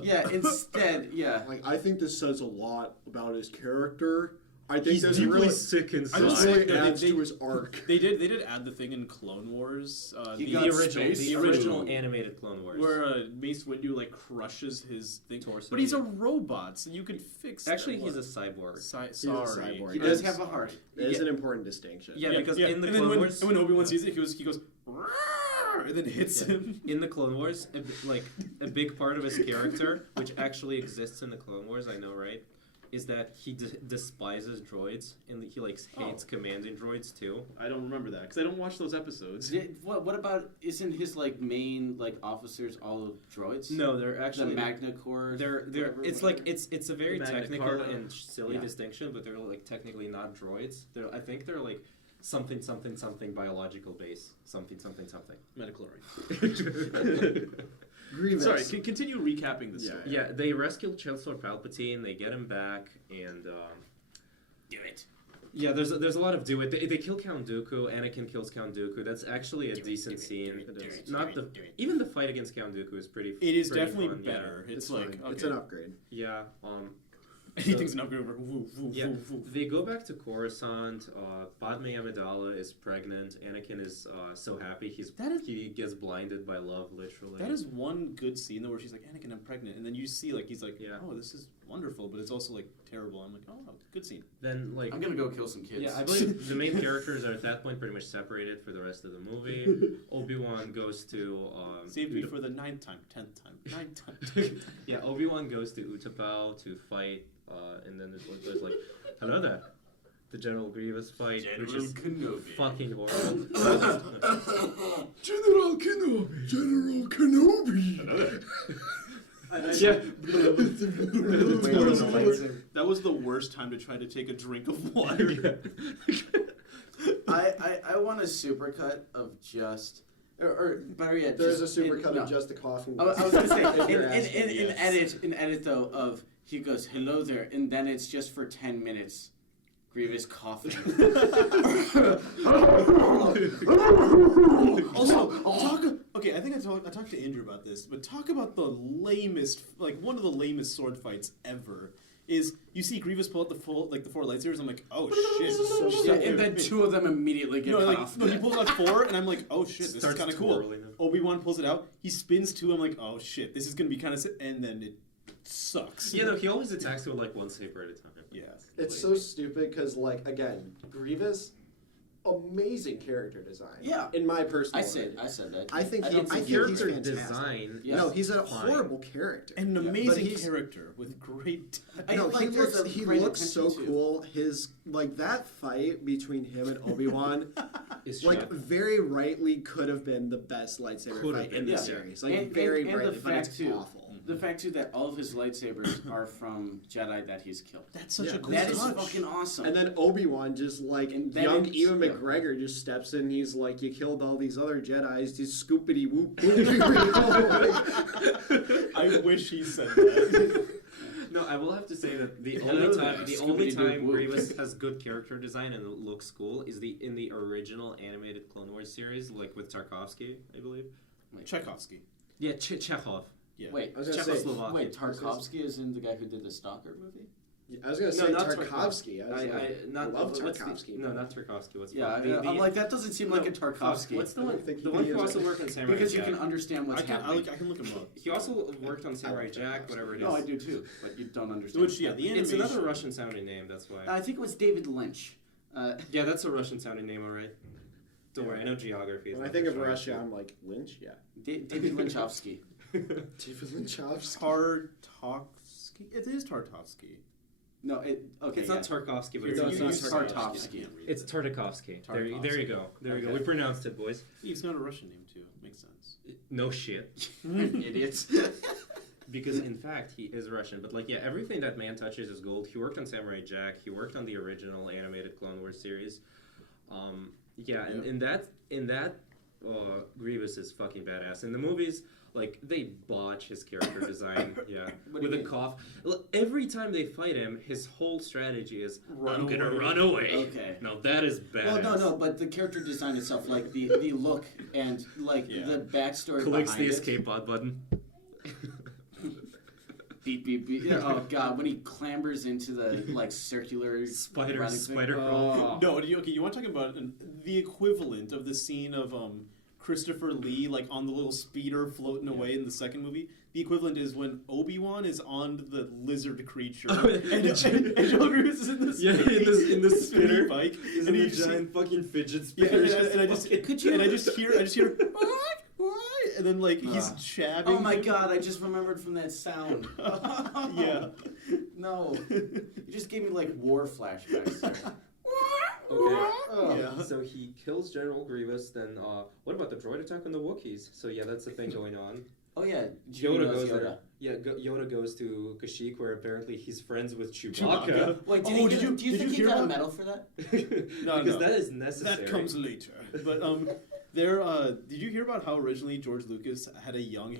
Yeah, instead, yeah. Like, I think this says a lot about his character. I think He's this deeply really, sick inside. this really They- adds they- to his arc. They did add the thing in Clone Wars. He The got space The food. original animated Clone Wars. where Mace Windu like crushes his thing. Torso, But he's a yeah. robot, so you could fix. Actually, that. he's a cyborg. Sorry. cyborg. He does have a heart. It is Yeah. an important distinction. Yeah, because in the and Clone then Wars, when Obi-Wan sees it, he goes, "Rawr," and then hits him. in the Clone Wars, a big part of his character, which actually exists in the Clone Wars, I know, right, is that he despises droids and he hates commanding droids too. I don't remember that because I don't watch those episodes. What about, isn't his main officers all droids? No, they're The actually Magna Corps. they're it's it's a very The Magna technical Carta. and silly Yeah. distinction, but they're technically not droids. I think they're something biological base, something. Metachlorine. Grievous. Sorry, continue recapping the Yeah. story. Yeah, they rescue Chancellor Palpatine. They get him back, and Do it. yeah, there's a lot of do it. They kill Count Dooku. Anakin kills Count Dooku. That's actually a decent scene. Even the fight against Count Dooku is pretty. It is pretty definitely fun, yeah. better. It's fine. like It's okay. an upgrade. Yeah. Anything's an upgrade over. Woo, woo, Yeah, woo, woo. they go back to Coruscant. Padme Amidala is pregnant. Anakin is so happy. He gets blinded by love, literally. That is one good scene though, where she's like, "Anakin, I'm pregnant," and then you see he's like, Yeah. "Oh, this is wonderful, but it's also like terrible. I'm like, oh, good scene. Then like I'm gonna go kill some kids. yeah, I believe the main characters are at that point pretty much separated for the rest of the movie. Obi-Wan goes to Save me for the 9th time, 10th time, 9th time. yeah, Obi-Wan goes to Utapau to fight, and then there's like, hello there. The General Grievous fight, which is Kenobi. fucking horrible. General Kenobi! General Kenobi! Yeah. That was the worst time to try to take a drink of water. I want a supercut of just, or better yet, There's a just supercut no. of just the coffee. I was gonna say If you're asking, in edit though of he goes hello there, and then it's just for 10 minutes. Grievous coughing. Also, okay, I think I talked to Andrew about this, but talk about the lamest, like one of the lamest sword fights ever. Is you see Grievous pull out the 4 lightsabers? I'm like, oh shit, this is so Yeah, and then 2 of them immediately get cut off. No, he pulls out 4, and I'm like, oh shit, this is Starts kind of cool. twirling them. Obi-Wan pulls it out, he spins 2, I'm like, oh shit, this is gonna be kind of, and then it sucks. Yeah, no, he always attacks with like one saber at a time. Yeah. It's so stupid because, like, again, Grievous, amazing character design. Yeah. In my personal I said opinion. that. I think It's he's character fantastic. design. Yes. No, he's a Fine. horrible character. And an But amazing he's- character with great. I No, like there's a he great looks so attention to. cool. His like that fight between him and Obi-Wan, It's like shot. very rightly could have been the best lightsaber Could have fight been, in the yeah. series. Like And- very and the rightly, but it's fact, too, awful. The fact too that all of his lightsabers are from Jedi that he's killed. That's such Yeah. a cool That is touch. fucking awesome. And then Obi-Wan just like And then young it's- Ewan yeah. McGregor just steps in. He's like, "You killed all these other Jedi's, just scoopity whoop." I wish he said that. No, I will have to say that the Hello only there, time Scooby-Doo whoop. Grievous has good character design and it looks cool is in the original animated Clone Wars series, like with Tarkovsky, I believe. Tchaikovsky. Yeah, Chekhov. Yeah. Wait, I was gonna say, Czechoslovakia. wait, Tarkovsky is in the guy who did the Stalker movie? I was gonna No, say not Tarkovsky. I love what's Tarkovsky. No, not Tarkovsky. What's Yeah, the I'm like that doesn't seem like a Tarkovsky. What's the I one? don't think The he one is. who also worked on Samurai Because you Jack. can understand what's I can happening. look him up. He also worked on Samurai Jack, whatever it is. No, I do too, but you don't understand. Which, yeah, the It's animation. another Russian sounding name. That's why. I think it was David Lynch. Yeah, that's a Russian sounding name, alright. Don't worry, I know geography. When I think of Russia, I'm like Lynch. Yeah. David Lynchovsky. David Lynchovsky. Tartovsky. It is Tartovsky. No, okay. It's not Tarkovsky, but Here, it's No, not it's use not Tartovsky. It's Tartakovsky. There you go. There you go. Okay. We pronounced it, boys. It's not a Russian name too. Makes sense. No shit. Idiots. Because in fact he is Russian. But like yeah, everything that man touches is gold. He worked on Samurai Jack. He worked on the original animated Clone Wars series. Yeah, and in that Grievous is fucking badass. In the movies, like they botch his character design. Yeah, What do with you a mean? cough. Every time they fight him, his whole strategy is Run I'm gonna away." run away. Okay. No, that is badass. Well, no, but the character design itself, like the look and like Yeah. the backstory Clicks behind the it. escape bot button. Beep beep beep. Yeah, oh god, when he clambers into the like circular Spider running thing. crawl. Oh. No, you want to talk about the equivalent of the scene of Christopher Lee like on the little speeder floating away in the second movie? The equivalent is when Obi-Wan is on the lizard creature and Joe Grievous is in the in the spinner bike He's and in he the just, giant fucking fidget yeah, spinner. and I just Could you- and I just hear what? And then like he's chabbing. Oh my god, I just remembered from that sound. Yeah. No. You just gave me like war flashbacks there. Okay. Yeah. So he kills General Grievous. Then what about the droid attack on the Wookiees? So yeah, that's the thing going on. Oh yeah, Yoda knows goes there. Yeah, Yoda goes to Kashyyyk, where apparently he's friends with Chewbacca. Chewbacca. Wait, Oh, do you did think you he hear got a about- medal for that? No, because no. that is necessary. That comes later. But did you hear about how originally George Lucas had a young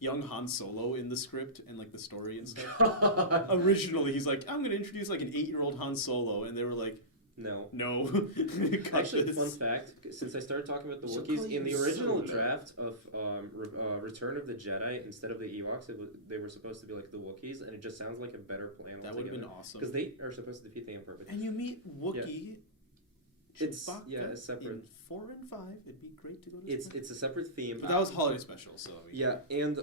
young Han Solo in the script and like the story and stuff? Originally, he's like, I'm gonna introduce like an 8-year-old Han Solo, and they were like, No. no. Cut Actually, this. fun fact, since I started talking about the So Wookiees, call in the you original Solo. draft of Return of the Jedi, instead of the Ewoks, they were supposed to be like the Wookiees, and it just sounds like a better plan That would have been awesome. because they are supposed to defeat the Emperor. And you meet Wookiee. It's- Chewbacca yeah, it's separate. In 4 and 5, it'd be great to go to. It's a separate theme. But that was holiday special, so Yeah, and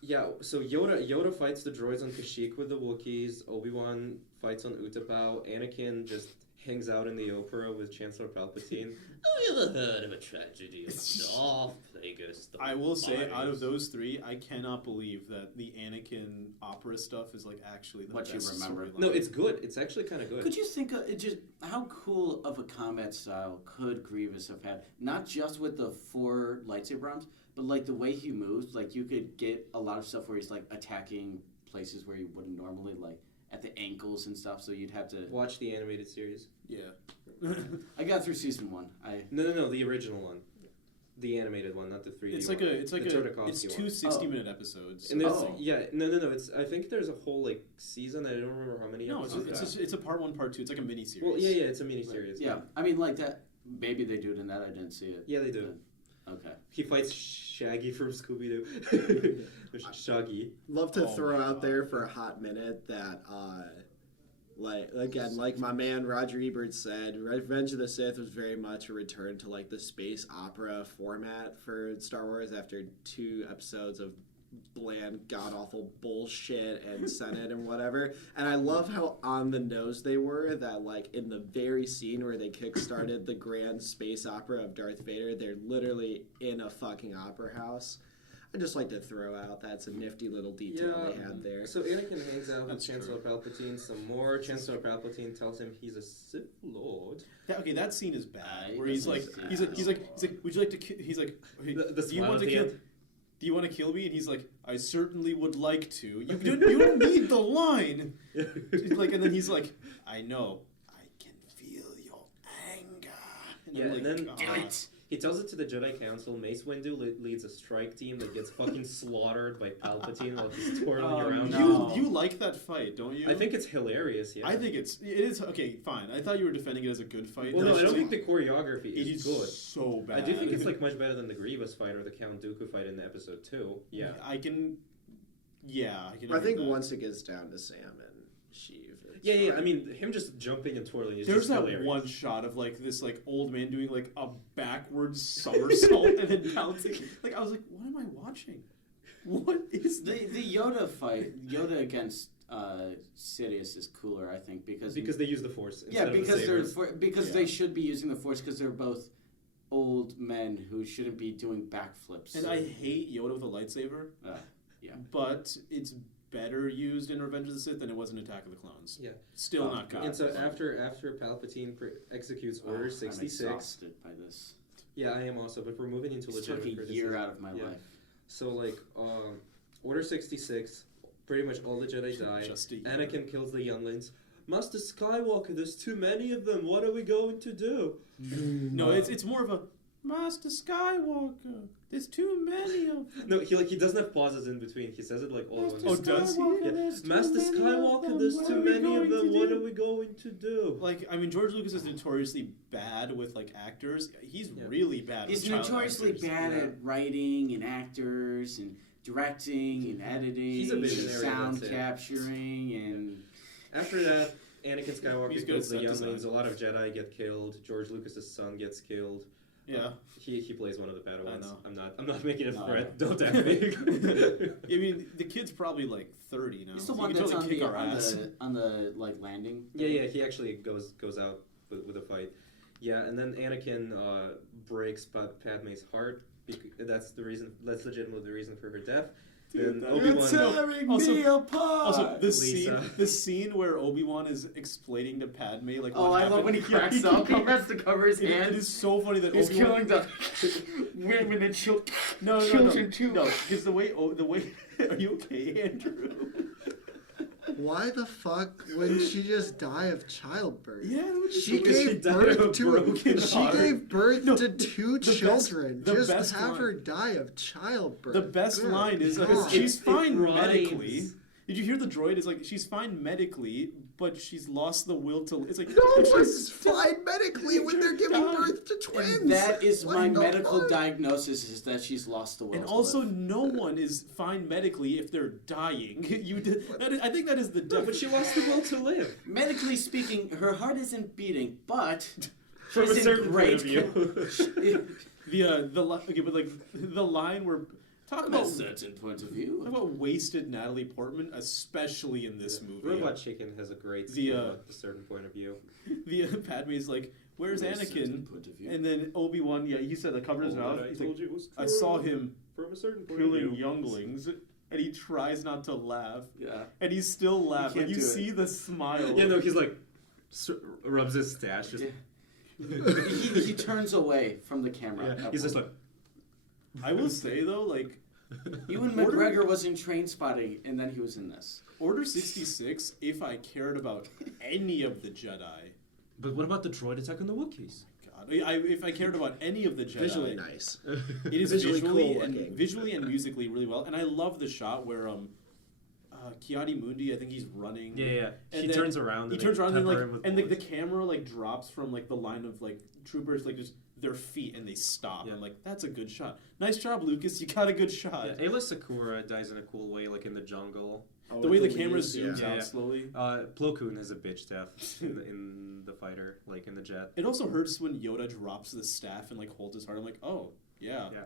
Yeah, so Yoda fights the droids on Kashyyyk with the Wookiees. Obi-Wan fights on Utapau. Anakin just hangs out in the opera with Chancellor Palpatine. Have you ever heard of a tragedy of Darth Plagueis? I will say, out of those three, I cannot believe that the Anakin opera stuff is like actually the What you best remember. storyline. No, it's good. It's actually kind of good. Could you think of it just how cool of a combat style could Grievous have had? Not just with the 4 lightsaber arms, but like the way he moves. Like you could get a lot of stuff where he's like attacking places where you wouldn't normally, like at the ankles and stuff. So you'd have to Watch the animated series. Yeah. I got through season 1. No, the original one. The animated one, not the 3D It's one. like it's the Tartakovsky two one. 60-minute episodes. And there's Oh. no. It's I think there's a whole like season. I don't remember how many. No, episodes. it's a part 1, part 2. It's like a mini series. Well, yeah, it's a mini series. Yeah, I mean like that. Maybe they do it in that. I didn't see it. Yeah, they do. Okay. He fights Shaggy from Scooby Doo. Shaggy. Love to Oh throw my out God. there for a hot minute that, like my man Roger Ebert said, Revenge of the Sith was very much a return to like the space opera format for Star Wars after 2 episodes of bland, god awful bullshit and Senate and whatever. And I love how on the nose they were. That like in the very scene where they kickstarted the grand space opera of Darth Vader, they're literally in a fucking opera house. I just like to throw out that's a nifty little detail they had there. So Anakin hangs out with That's Chancellor Palpatine some more. Chancellor Palpatine tells him he's a Sith Lord. That scene is bad. Where He he's like, doesn't he's say like, would you like to? He's like, hey, The do you smile want to at the kill? end. Do you want to kill me? And he's like, I certainly would like to. You don't need the line. Like, and then he's like, I know, I can feel your anger. And Yeah, I'm like, and then "God." he tells it to the Jedi Council. Mace Windu leads a strike team that gets fucking slaughtered by Palpatine while he's twirling Oh, around. no. You like that fight, don't you? I think it's hilarious. Yeah. I think it is okay. Fine. I thought you were defending it as a good fight. Well, no, I don't Actually, think the choreography it is is good. so bad. I do think it's like much better than the Grievous fight or the Count Dooku fight in episode 2. Yeah. I can. Yeah, I can. I agree think with that. once it gets down to Sam and Sheev, it's Yeah. I fine. mean, him just jumping and twirling is There's just that hilarious. one shot of like this like old man doing like a backwards somersault and then bouncing. Like I was like, what am I watching? What is The Yoda fight, Yoda against Sidious is cooler, I think, because they use the Force. yeah, instead of the because sabers. because Yeah. they should be using the Force because they're both old men who shouldn't be doing backflips. And I hate Yoda with a lightsaber. Yeah. But it's better used in Revenge of the Sith than it was in Attack of the Clones. Yeah. Still Oh, not good. God. And so after Palpatine executes Order I'm 66. exhausted by this. Yeah, I am also, but we're moving into It took legitimate a criticism. year out of my Yeah. life. So like Order 66, pretty much all the Jedi die. Just a year. Anakin kills the younglings. Master Skywalker, there's too many of them. What are we going to do? No, it's more of a Master Skywalker. There's too many of them. No, he doesn't have pauses in between. He says it like all at Oh, once. does he? Yeah. Master Skywalker, there's What too are we many of going to them. What do? are we going to do? Like, I mean, George Lucas is notoriously bad with like actors. He's Yeah. really bad. He's with child notoriously actors. bad Yeah. at writing and actors and directing and editing He's a and visionary, sound that's it. capturing and After that, Anakin Skywalker He's good kills at the set younglings. design. A lot of Jedi get killed. George Lucas's son gets killed. Yeah. He plays one of the Padawans. know. I'm not making a No. threat. Don't ask me. I mean, the kid's probably like 30 now. he's the so one he can that's totally on kick the our ass. on the like landing. Yeah. He actually goes out with a fight. Yeah, and then Anakin breaks Padme's heart. That's the reason. That's legitimately the reason for her death. Then Obi-Wan. tearing Also- me apart. Also, Lisa. the scene where Obi-Wan is explaining to Padme like Oh, what I love when he happened. cracks Yeah, up. He has to cover his it hand. is so funny that He's Obi-Wan... killing the women and children. No, children too. No, because the way... Are you okay, Andrew? Why the fuck would she just die of childbirth? Yeah, it was She Because she gave died birth of a to broken she heart. gave birth No, to 2 the best- children. the Just best have line- her die of childbirth. The best Good line is God. she's It fine rhymes. medically. Did you hear the droid? Is like she's fine medically, but she's lost the will to. It's like No but one's fine medically when they're giving God. birth to twins. And that is What my the medical fuck? diagnosis: is that she's lost the will. And to also, live. no one is fine medically if they're dying. You did. I think that is the. No, but she lost the will to live. medically speaking, her heart isn't beating, but From a she's in certain point great of view. Okay, but like the line where Talk From about a certain point of talk view. about wasted Natalie Portman, especially in this movie. Robot Chicken has a great The, skill at a certain point of view. The Padme's like, "Where's From a certain Anakin?" point of view. And then Obi-Wan, he said that covered his mouth. He's like, you was I saw him from a certain killing younglings, and he tries not to laugh, Yeah. and he still laughs. can't Like, you do it. see the smile. Yeah, no, he's like rubs his stash. Just, he turns away from the camera. yeah. He's just like. I will say though, like Ewan McGregor was in Train Spotting, and then he was in this. Order 66, if I cared about any of the Jedi, But what about the droid attack on the Wookiees? God, if I cared about any of the Jedi, Visually nice. it is Visually visually, cool and looking. visually and musically really well. And I love the shot where Kiadi Mundi, I think he's running. Yeah. And She then turns around. He and turns they around and pepper him with the bullets. camera like drops from like the line of like troopers like just their feet and they stop. Yeah. I'm like, that's a good shot. Nice job, Lucas. You got a good shot. Yeah, Ayla Sakura dies in a cool way, like in the jungle. The way the camera zooms Yeah. out slowly. Plo Koon has a bitch death in the fighter, like in the jet. It also hurts when Yoda drops the staff and like holds his heart. I'm like, oh yeah. Yeah.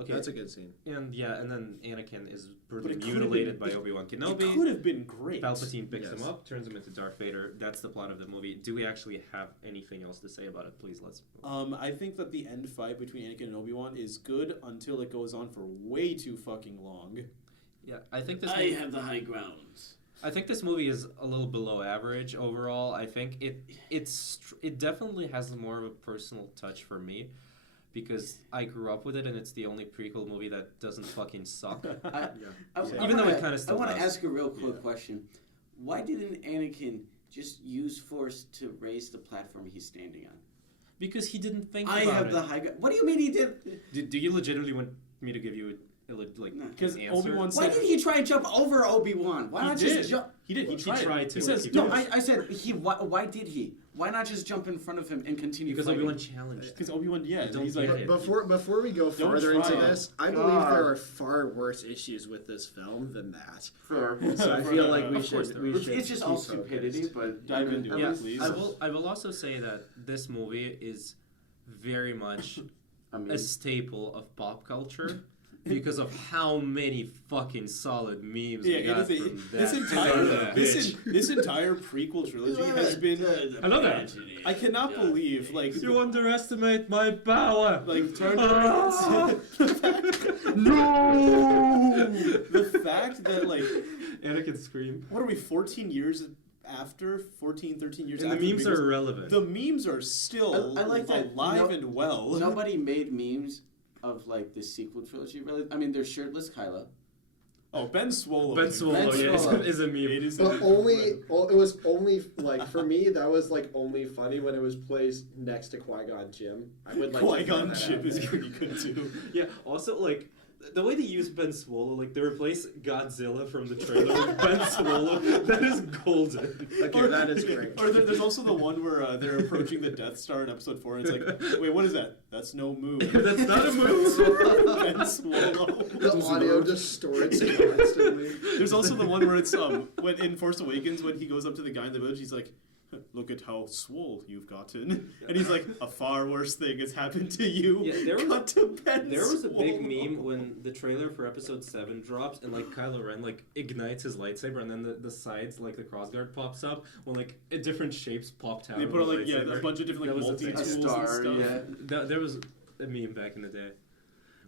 Okay. That's a good scene. And then Anakin is But brutally it could've mutilated been- by Obi-Wan It Kenobi. could have been great. Palpatine picks Yes. him up, turns him into Darth Vader. That's the plot of the movie. Do we actually have anything else to say about it? Please, let's. I think that the end fight between Anakin and Obi-Wan is good until it goes on for way too fucking long. Yeah, I think this. I movie, have the high ground. I think this movie is a little below average overall. I think it definitely has more of a personal touch for me, because I grew up with it and it's the only prequel movie that doesn't fucking suck. Even though it kinda still I want to does. ask a real quick question. Why didn't Anakin just use Force to raise the platform he's standing on? Because he didn't think I about have it. the high ground. What do you mean he did? Do you legitimately want me to give you like No. Because an answer? Obi-Wan Why said did he try and jump over Obi-Wan? Why he not did. just jump? He did. He tried. tried to. He says He No, did. I said he. Why did he? Why not just jump in front of him and continue Because fighting? Obi-Wan challenged. Because Obi-Wan, yeah, Don't he's get like, it. Before we go Don't further into try. this, I believe there are far worse issues with this film than that. Fair. So I feel like we Of course should. there We are. should It's just all keep focused. stupidity, but Dive into it, Yeah, please. I will also say that this movie is very much I mean, a staple of pop culture because of how many fucking solid memes Yeah, we got it is from this that. entire bitch. this entire prequel trilogy has been. I love that. I cannot believe like You underestimate my power. like turn Ah! no the fact that like Anakin scream. what are we 14 years after 13 years And after the memes prequels? are irrelevant. The memes are still I like that alive and well. nobody made memes of like the sequel trilogy. Really, I mean, there's shirtless Kylo. Oh, Ben Swallow. Ben Swallow, yeah, Swallow. is a meme. It is But it was only like for me that was like only funny when it was placed next to Qui-Gon Jinn. I would like Qui-Gon to throw Jinn that is out pretty good too. Yeah, also, like, the way they use Ben Swallow, like, they replace Godzilla from the trailer with Ben Swallow, that is golden. Okay, that is great. Or there's also the one where they're approaching the Death Star in Episode 4, and it's like, wait, what is that? That's no move. That's not a move. Ben Swallow. The audio distorts constantly. There's also the one where it's when in Force Awakens when he goes up to the guy in the village, he's like, "Look at how swole you've gotten," and he's like, "A far worse thing has happened to you." Yeah, there was- Cut to Ben There was a big Swallow. meme when the trailer for Episode 7 drops, and, like, Kylo Ren, like, ignites his lightsaber, and then the sides, like, the crossguard pops up, when, like, different shapes popped out They of put the on like a lightsaber. bunch of different like That was a multi thing. tools A and star, stuff. yeah. There was a meme back in the day.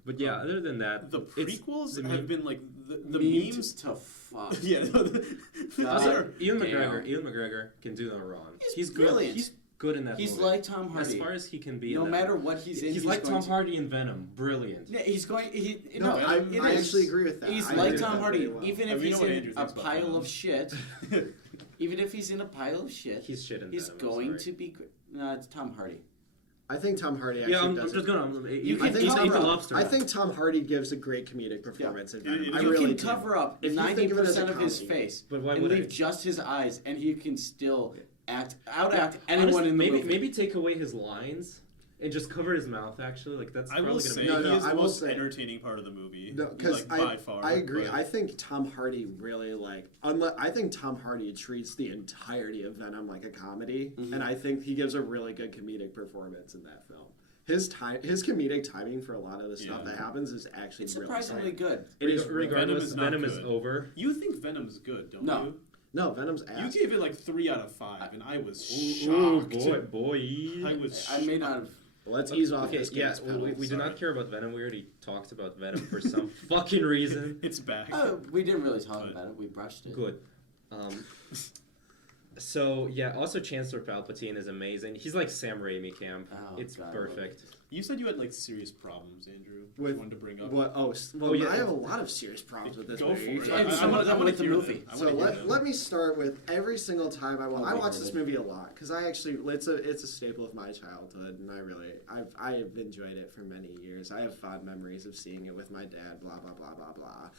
But yeah, other than that, The it's- prequels the have meme- been like the Memed memes. to fuck. Yeah, Also, Ian Damn. McGregor can do no wrong. He's good. brilliant. He's good in that He's movie. like Tom Hardy. As far as he can be. No in that matter movie. what he's in, He's like going Tom to- Hardy in Venom. Brilliant. Yeah, he's going. No, I it is. actually agree with that. He's I like agree with Tom that Hardy, very well. even I if mean, you he's know what in Andrew a thinks about pile Venom. of shit. Even if he's in a pile of shit, He's shit in he's Venom. I'm going sorry. to be. No, it's Tom Hardy. I think Tom Hardy actually Yeah, I'm does just it. going to. You I can think he's cover the up. lobster. I think Tom Hardy gives a great comedic performance in Venom. You I You really can do. cover up If you think of it as a 90% of his comedy. face But why and would leave I? just his eyes, and he can still outact Honestly, anyone in the movie. maybe take away his lines and just cover his mouth. Actually, like that's I will probably say gonna No, he is I the will most say- entertaining part of the movie. No, because like, by far. I agree. but- I think Tom Hardy really I think Tom Hardy treats the entirety of Venom like a comedy, and I think he gives a really good comedic performance in that film. his comedic timing for a lot of the stuff that happens is actually It's really surprisingly good. It is regardless. Venom is Venom not is over. You think Venom's good, don't No. you? No, Venom's ass. You gave it like 3 out of 5, and I was Ooh, shocked. boy. I was. I may not have. Let's ease off Okay, this yeah, gas pedal. we do Sorry. not care about Venom. We already talked about Venom for some fucking reason. It's back. Oh, we didn't really talk But- about it. We brushed it. Good. So yeah, also Chancellor Palpatine is amazing. He's like Sam Raimi camp. Oh, It's God, I love perfect. You said you had like serious problems, Andrew. With you wanted to bring up. What? Well, yeah. I have a lot of serious problems with this Go movie. for it. And I some wanna- of them I wanna with the hear movie. them. I So wanna hear let, them. let me start with every single time I Oh, I wait, watch really? this movie a lot because I actually it's a staple of my childhood and I have enjoyed it for many years. I have fond memories of seeing it with my dad. Blah blah blah blah blah.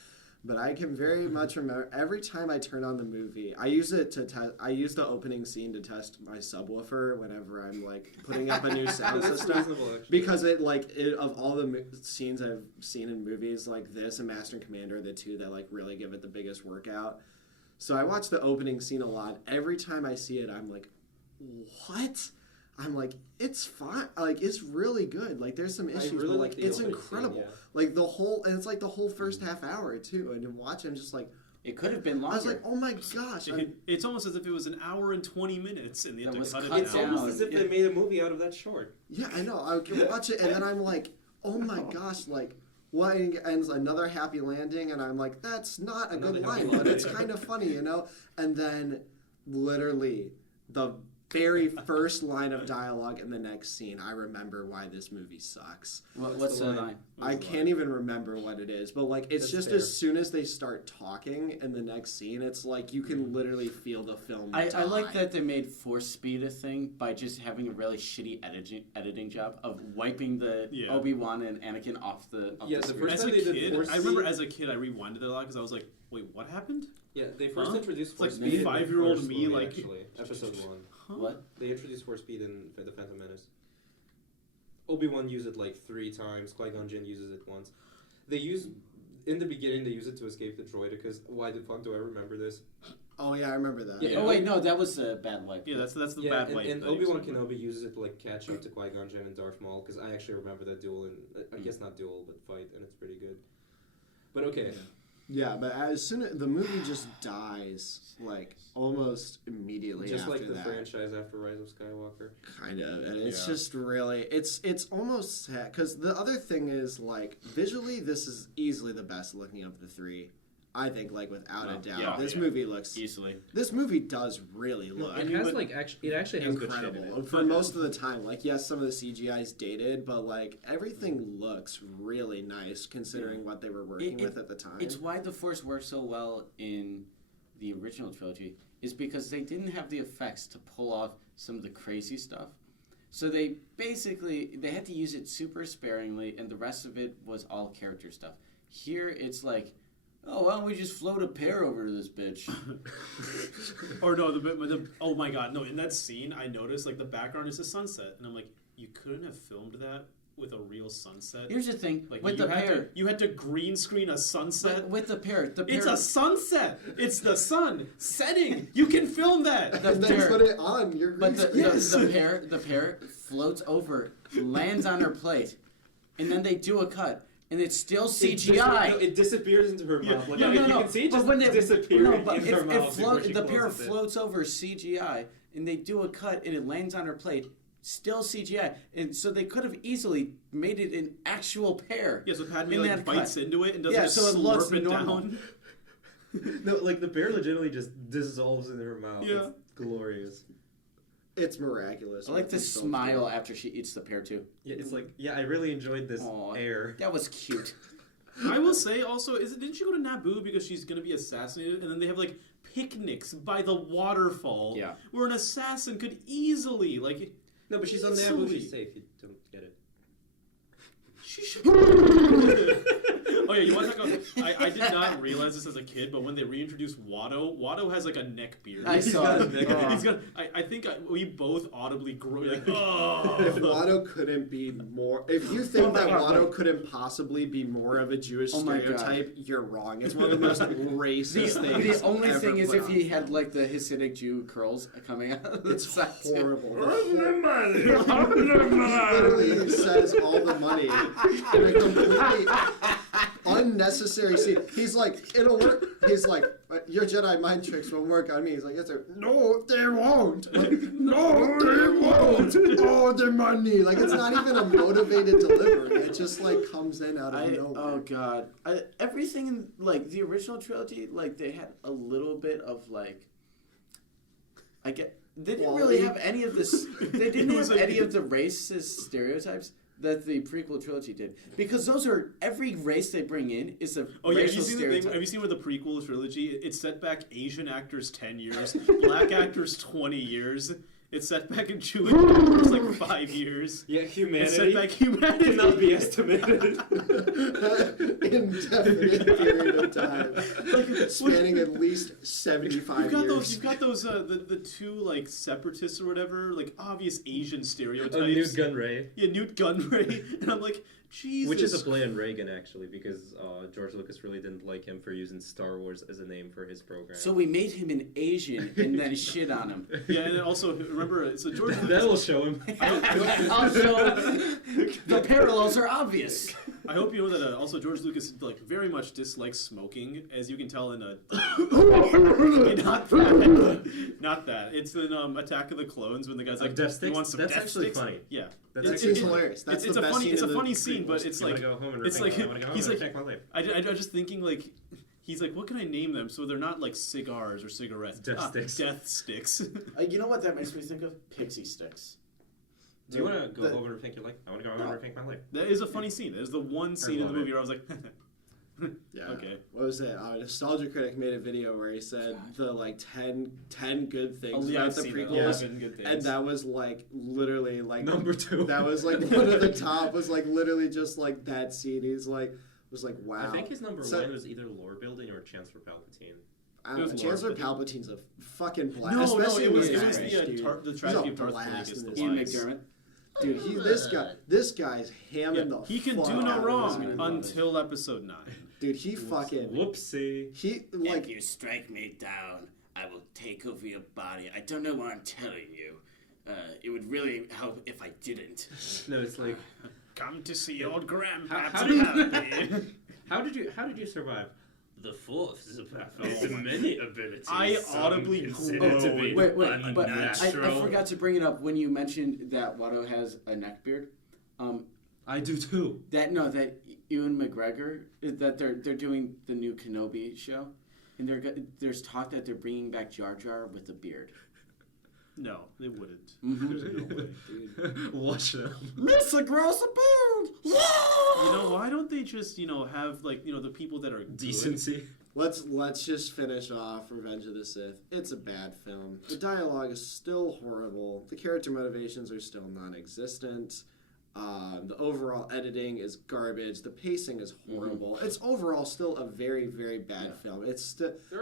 But I can very much remember every time I turn on the movie. I use it to I use the opening scene to test my subwoofer whenever I'm like putting up a new sound That's system. reasonable, actually. Because of all the scenes I've seen in movies like this and Master and Commander are the two that like really give it the biggest workout. So I watch the opening scene a lot. Every time I see it, I'm like, what? I'm like, it's fine. Like, it's really good. Like, there's some issues, really but like like, the it's opening incredible. scene, yeah. Like and it's like the whole first half hour too. And to watch, I'm just like, It could have been longer. I was like, oh my gosh. It's almost as if it was an hour and 20 minutes, and they had That to was cut it cut It's down. down. almost as if Yeah. they made a movie out of that short. Yeah, I know. I can watch it, and then I'm like, oh my gosh, like, what ends another happy landing? And I'm like, that's not a good Another happy line, but it's landing. kind of funny, you know? And then, literally, the very first line of dialogue in the next scene, I remember why this movie sucks. What's the line? I can't even remember what it is, but like it's That's just fair. as soon as they start talking in the next scene, it's like you can literally feel the film. I like that they made force speed a thing by just having a really shitty editing job of wiping the Yeah. Obi-Wan and Anakin off the Yeah, the screen. first As time a they did kid, Force I remember Speed- as a kid, I rewinded it a lot because I was like, wait, what happened? Yeah, they first Huh? introduced It's like Force Speed in the 5-year-old first me, movie, like- actually, episode 1. Huh? What? They introduced Force Speed in The Phantom Menace. Obi-Wan used it like 3 times. Qui-Gon Jinn uses it once. They use in the beginning. They use it to escape the droid because why the fuck do I remember this? Oh yeah, I remember that. Yeah. Oh wait, no, that was a bad wipe. Yeah, that's the Yeah, bad and, wipe. and that Obi-Wan explained. Kenobi uses it to like catch up to Qui-Gon Jinn and Darth Maul because I actually remember that duel and I guess not duel but fight and it's pretty good. But okay. Yeah, but as soon as the movie just dies, like almost immediately Just after like the that, franchise after Rise of Skywalker. kind of, and it's Yeah. just really, it's almost sad because the other thing is like visually, this is easily the best looking of the three. I think, like without a doubt, yeah, this yeah. movie looks. Easily. This movie does really look It has like it actually has good shit in incredible it. for most of the time. Like, yes, some of the CGI is dated, but like everything looks really nice considering what they were working with at the time. It's why the Force worked so well in the original trilogy is because they didn't have the effects to pull off some of the crazy stuff. So they had to use it super sparingly, and the rest of it was all character stuff. Here, it's like, oh, why don't we just float a pair over to this bitch? Or no, oh my god, no! In that scene, I noticed like the background is a sunset, and I'm like, you couldn't have filmed that with a real sunset. Here's the thing, Like with you the had pair, to, you had to green screen a sunset. with the pair, It's a sunset. It's the sun setting. You can film that. and then pair- put it on your green But the, screen. the pair floats over, lands on her plate, and then they do a cut, and it's still CGI. It disappears into her mouth. Like, No, you no, no. can see it But just when they, disappearing no, but in if her mouth before she the pair closes it. floats over CGI, and they do a cut, and it lands on her plate, still CGI, and so they could have easily made it an actual pair. Yeah, so Padme in like that bites cut. into it and doesn't Yeah, just so it looks slurp it normal. down. No, like the bear legitimately just dissolves in her mouth. Yeah. It's glorious. It's miraculous. I like the smile after she eats the pear too. Yeah, it's like I really enjoyed this Aw. air. That was cute. I will say also, didn't she go to Naboo because she's gonna be assassinated, and then they have like picnics by the waterfall, Yeah. where an assassin could easily like. No, but she's on Naboo. She's safe. You don't get it. She should. Oh yeah, you want to talk about? I did not realize this as a kid, but when they reintroduced Watto has like a neck beard. I saw it. He's got. I think we both audibly grew like. Oh. If Watto couldn't be more, if you think that Watto couldn't possibly be more of a Jewish stereotype, you're wrong. It's one of the most racist things. The only ever thing is put if on. he had like the Hasidic Jew curls coming out. Of the It's side, too. horrible. He literally says all the money in a completely unnecessary scene. He's like, it'll work. He's like, your Jedi mind tricks won't work on me. He's like, yes, sir. No, they won't. No, they won't. Oh, the money. Like, it's not even a motivated delivery. It just like comes in out of nowhere. Oh god, everything in like the original trilogy, like they had a little bit of like, I get they didn't really have any of this. They didn't have any of the racist stereotypes that the prequel trilogy did, because those are every race they bring in is a racial stereotype. Have you seen where the prequel trilogy? It's set back Asian actors 10 years, black actors 20 years. It's set back in Jewish actors like 5 years. Yeah, humanity. It's set back humanity cannot be estimated. Indefinite period of time, spanning at least 75 years. You've got those the two like separatists or whatever, like obvious Asian stereotypes. Newt Gunray. Yeah, Newt Gunray, and I'm like, Jesus. Which is a play on Reagan, actually, because George Lucas really didn't like him for using Star Wars as a name for his program. So we made him an Asian and then shit on him. Yeah, and then also remember, so George Lucas. That will show him. Also, the parallels are obvious. I hope you know that also George Lucas like very much dislikes smoking, as you can tell in not that. It's in Attack of the Clones when the guy's like, Death he Sticks? wants some That's Death actually Sticks. funny. Yeah, That's It's hilarious. That's it's the a best funny, scene it's a in the funny scene, but it's You like wanna go home and it's like reflect? I wanna go home he's and like reflect my life. I'm just thinking like. He's like, what can I name them so they're not like cigars or cigarettes? Death Sticks. Death Sticks. You know what that makes me think of? Pixie sticks. Do you want to go home and rethink your life? I want to go home and rethink my life. That is a funny scene. That is the one scene in the love movie it. where I was like, Yeah. okay. What was it? Nostalgia Critic made a video where he said the like 10 good things Yeah, about I've the seen that. prequels. 11 good things. And that was like literally like Number 2. That was like one of the top was like literally just like that scene. He's like was like wow. I think his number So- 1 was either lore building or Chancellor Palpatine. It was Chancellor Lord. Palpatine's a fucking blast. No, especially it was in the Ainesh, dude. the He's tragedy a of Darth blast Plagueis. in The this. Ian wise. McDermott. Dude, this guy's hamming the He can fuck do out no of this wrong movie. until episode 9. Dude, he fucking Whoopsie. he like If you strike me down, I will take over your body. I don't know what I'm telling you. It would really help if I didn't. No, it's like Come to see old grandpa. How did you survive? The Force is a platform with many abilities. I Some audibly consider to be Wait, but I unnatural. forgot to bring it up when you mentioned that Watto has a neck beard. I do too. That Ewan McGregor that they're doing the new Kenobi show, and there's talk that they're bringing back Jar Jar with a beard. No, they wouldn't. Mm-hmm. There's no way. Watch them. Mr. Gross a beard. You know, why don't they just, have like, the people that are good? Decency. let's just finish off Revenge of the Sith. It's a bad film. The dialogue is still horrible. The character motivations are still non-existent. The overall editing is garbage. The pacing is horrible. It's overall still a very, very bad film. It's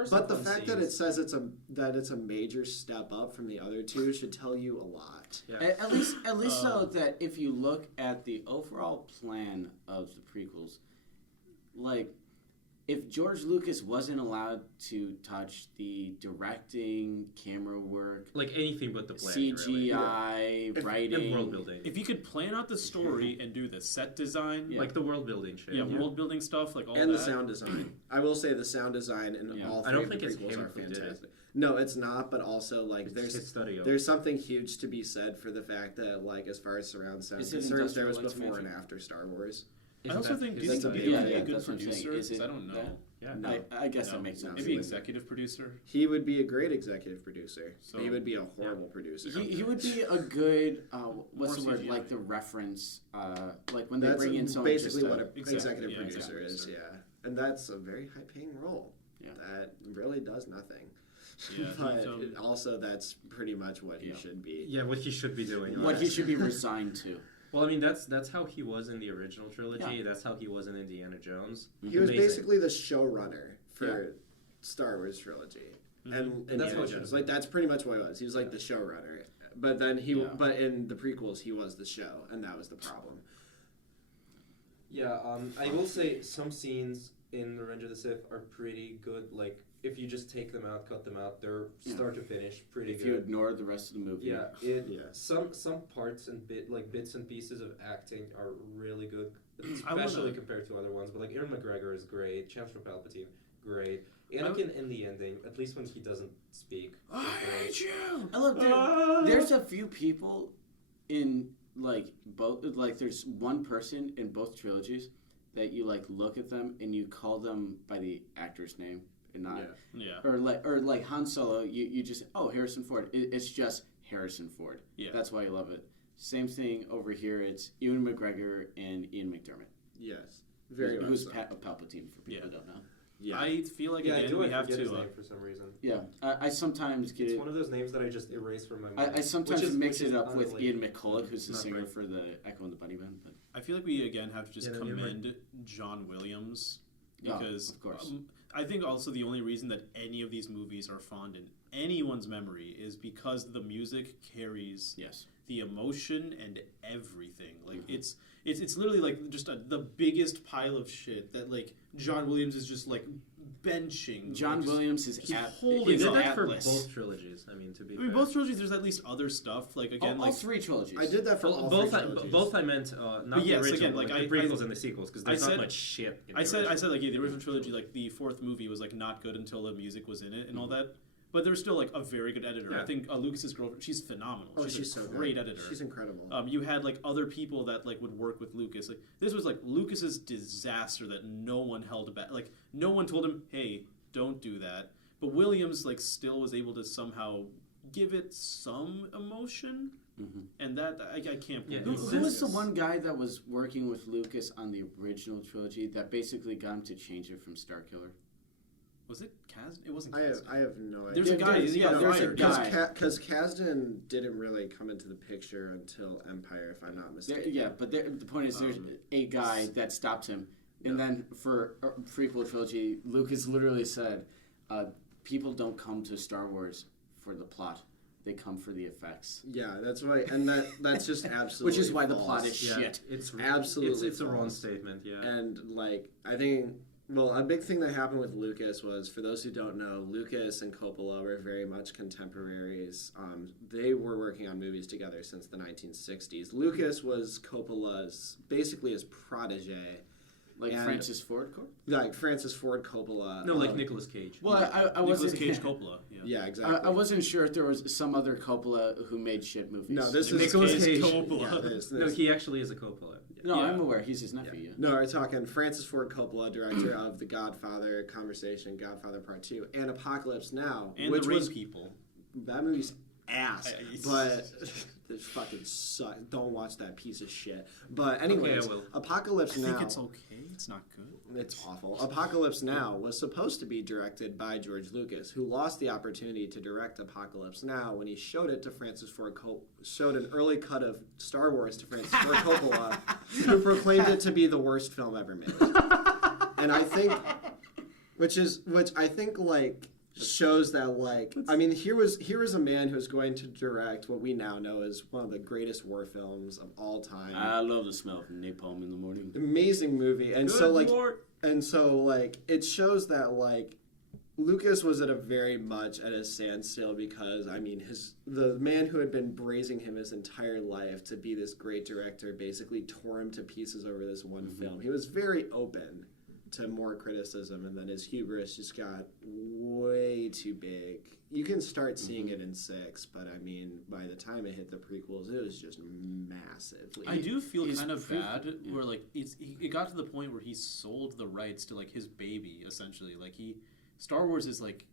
but the fact that it says it's a major step up from the other two should tell you a lot. Yeah. At least know that if you look at the overall plan of the prequels, like if George Lucas wasn't allowed to touch the directing, camera work, Like anything but the planning, CGI, really. writing, And world building. If you could plan out the story and do the set design, Like the world building shit. world building stuff, like all And that. the sound design. I will say the sound design in Yeah. all I three don't of the think it's prequels him are who did it. fantastic. No, it's not, but also like It's his studio. there's something huge to be said for the fact that like as far as surround sound Is it concerns, there was industrial before and integration? after Star Wars. I also think, do you that's think a he'd big be thing. a good That's what I'm saying. producer? Is it I don't know. that? Yeah. No. I guess No. that makes sense. Maybe executive producer. He would be a great executive producer. So- He would be a horrible producer. He would be a good what's the More word, CGI. like the reference, like when they That's bring in someone basically just what to, an Exactly, executive yeah, producer executive is, producer. yeah. And that's a very high-paying role. Yeah. That really does nothing. Yeah, But he's, also, that's pretty much what he Yeah. should be. Yeah, what he should be doing. what he should be resigned to. Well, I mean, that's how he was in the original trilogy. Yeah. That's how he was in Indiana Jones. He was Amazing. basically the showrunner for Star Wars trilogy, and And that's Indiana what it Jones. is. Like that's pretty much what he was. He was like the showrunner, but then but in the prequels, he was the show, and that was the problem. Yeah, I will say some scenes in Revenge of the Sith are pretty good. Like, if you just take them out, cut them out, they're start to finish pretty If good. you ignore the rest of the movie. Yeah, Yeah. some parts and bits and pieces of acting are really good, especially compared to other ones. But like Ewan McGregor is great, Chancellor Palpatine, great. Anakin in the ending, at least when he doesn't speak. I hate you. I love there's a few people in like both, like there's one person in both trilogies that you like look at them and you call them by the actor's name and not or like Han Solo, you just Harrison Ford. It's just Harrison Ford. Yeah. That's why I love it. Same thing over here. It's Ewan McGregor and Ian McDermott. Yes, very much Who's so. Palpatine for people who don't know. Yeah. I feel like I again do we have forget his to. name for some reason. Yeah, I sometimes get It's it. one of those names that I just erase from my mind. I sometimes which is- mix which is it up with unrelated. Ian McCulloch, who's the Not singer right. for the Echo and the Bunny Band. But I feel like we again have to just Yeah, no, you're right. commend John Williams Yeah, because of course. I think also the only reason that any of these movies are fond in anyone's memory is because the music carries yes, the emotion and everything. Like it's literally like just the biggest pile of shit that like John Williams is just like benching. John like, just- Williams is he's at holding he's He it did that for Atlas. both trilogies. I mean, to be I mean, fair. both trilogies. There's at least other stuff. Like again, all like three trilogies. I did that for all both. three trilogies. Both I meant not But yes, the original, again, like, the prequels and the sequels, because there's I said- not much shit. In I the said original. like the original trilogy, like the fourth movie was like not good until the music was in it and all that. But there's still like a very good editor. I Yeah. think Lucas's girlfriend, she's phenomenal. Oh, she's she's a so great good. editor. She's incredible. You had like other people that like would work with Lucas. Like this was like Lucas's disaster that no one held back. Like no one told him, "Hey, don't do that." But Williams like still was able to somehow give it some emotion, and that I can't. Yeah, believe Who was the one guy that was working with Lucas on the original trilogy that basically got him to change it from Starkiller? Was it Kaz? It wasn't I Kaz. have no idea. There's a guy. there's a fired. guy. Because Kasdan didn't really come into the picture until Empire, if I'm not mistaken. But the point is, there's a guy that stopped him, and then for prequel trilogy, Lucas literally said, "People don't come to Star Wars for the plot; they come for the effects." Yeah, that's right, and that's just absolutely Which is why the false. plot is Yeah, shit. It's Absolutely It's a wrong false. statement. Yeah. And like I think, well, a big thing that happened with Lucas was, for those who don't know, Lucas and Coppola were very much contemporaries. They were working on movies together since the 1960s. Lucas was Coppola's basically his protege, Like and- Francis Ford Coppola? like Francis Ford Coppola. No, like Nicolas Cage. Well, I Nicolas wasn't Cage Coppola. Yeah. Yeah, exactly. I wasn't sure if there was some other Coppola who made shit movies. No, this is Nicolas Cage. Coppola. Yeah, this. No, he actually is a Coppola. No, Yeah. I'm aware. He's his nephew. Yeah. No, we're talking Francis Ford Coppola, director of The Godfather, Conversation, Godfather Part 2, and Apocalypse Now, And which the Rain was People. that movie's ass, I- but it fucking sucks. Don't watch that piece of shit. But anyways, I will. Apocalypse I Now. think it's okay. It's not good. It's awful. Apocalypse Now was supposed to be directed by George Lucas, who lost the opportunity to direct Apocalypse Now when he showed it to Francis Ford showed an early cut of Star Wars to Francis Ford Coppola, who proclaimed it to be the worst film ever made. And I think, which I think like shows that like I mean here was a man who's going to direct what we now know as one of the greatest war films of all time. I love the smell of napalm in the morning. Amazing movie, and so like it shows that like Lucas was at a very much at a standstill because I mean the man who had been praising him his entire life to be this great director basically tore him to pieces over this one film. He was very open to more criticism, and then his hubris just got way too big. You can start seeing it in 6, but I mean, by the time it hit the prequels, it was just massively. I do feel he's kind of pre- bad where like it got to the point where he sold the rights to like his baby essentially. Like Star Wars is like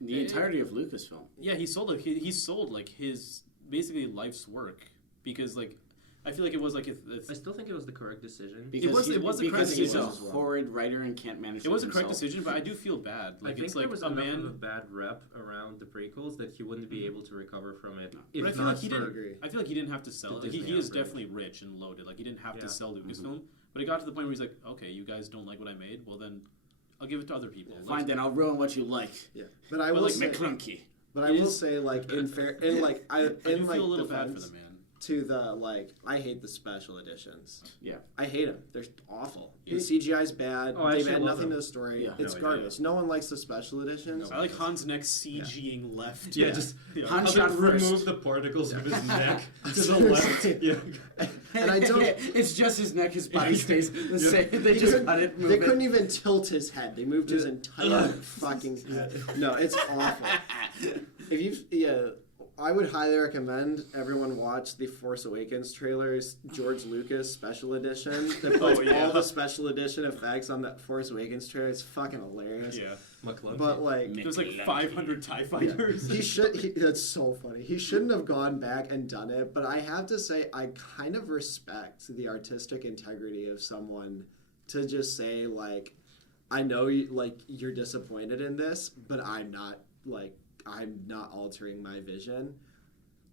The entirety of Lucasfilm. he sold like his basically life's work because like I feel like it was like I still think it was the correct decision. Because it was a because correct he's a decision as well. horrid writer and can't manage. It was a correct himself. decision, but I do feel bad. I Like think it's there like was a enough of a man. bad rep around the prequels that he wouldn't be able to recover from it. No. If But I feel not like he for didn't. agree. I feel like he didn't have to sell it. Like he Disney is outrage. definitely rich and loaded. Like he didn't have Yeah. to sell Lucasfilm. But it got to the point where he's like, okay, you guys don't like what I made. Well then, I'll give it to other people. Fine, then I'll ruin what you like. Yeah, but I But will like say, McClunky. but I will say, like in fair, in like I I do in like feel a little bad for defense the man. to the like, I hate the special editions. Yeah. I hate them. They're awful. Yeah. The CGI's bad. Oh, I They've actually add love nothing them. to the story. Yeah. It's No, garbage. No one likes the special editions. I like Hans Neck's CGing left. Yeah, just Hans I'll shot remove first. the particles of his neck to the left. Yeah. And I don't. It's just his neck. His body stays the Yeah. same. They He just couldn't- cut it. Move They it. couldn't even tilt his head. They moved his entire fucking head. No, it's awful. If you, I would highly recommend everyone watch the Force Awakens trailers, George Lucas special edition. That puts all the special edition effects on that Force Awakens trailer. It's fucking hilarious. Yeah. McClunky. But like, It was like 500 TIE fighters. that's so funny. He shouldn't have gone back and done it, but I have to say I kind of respect the artistic integrity of someone to just say like, I know you're disappointed in this, but I'm not altering my vision.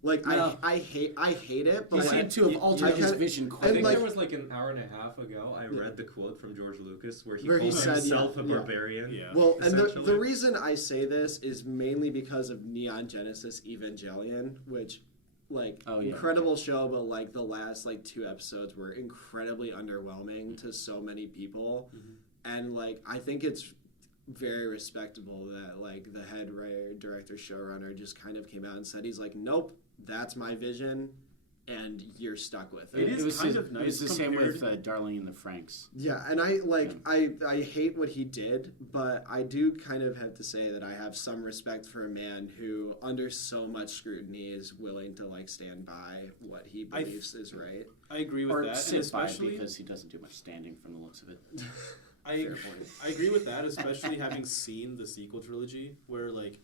Like No. I hate it, but He like, seemed to have altered his kinda- vision I quite. think like- there was like an hour and a half ago, I read the quote from George Lucas where he Where he called said, himself yeah, a yeah. barbarian. Yeah. Well, and the essentially. reason I say this is mainly because of Neon Genesis Evangelion, which, like, Oh, yeah. incredible show, but, like, the last, like, 2 episodes were incredibly underwhelming to so many people. And, like, I think it's very respectable that, like, the head writer, director, showrunner just kind of came out and said, he's like, nope, that's my vision, and you're stuck with it. It is was kind the- of nice It was the same with compared- Darling in the Franks. Yeah, and I hate what he did, but I do kind of have to say that I have some respect for a man who, under so much scrutiny, is willing to like stand by what he believes is right. I agree with Or that, and sit by especially because he doesn't do much standing from the looks of it. I agree with that, especially having seen the sequel trilogy, where like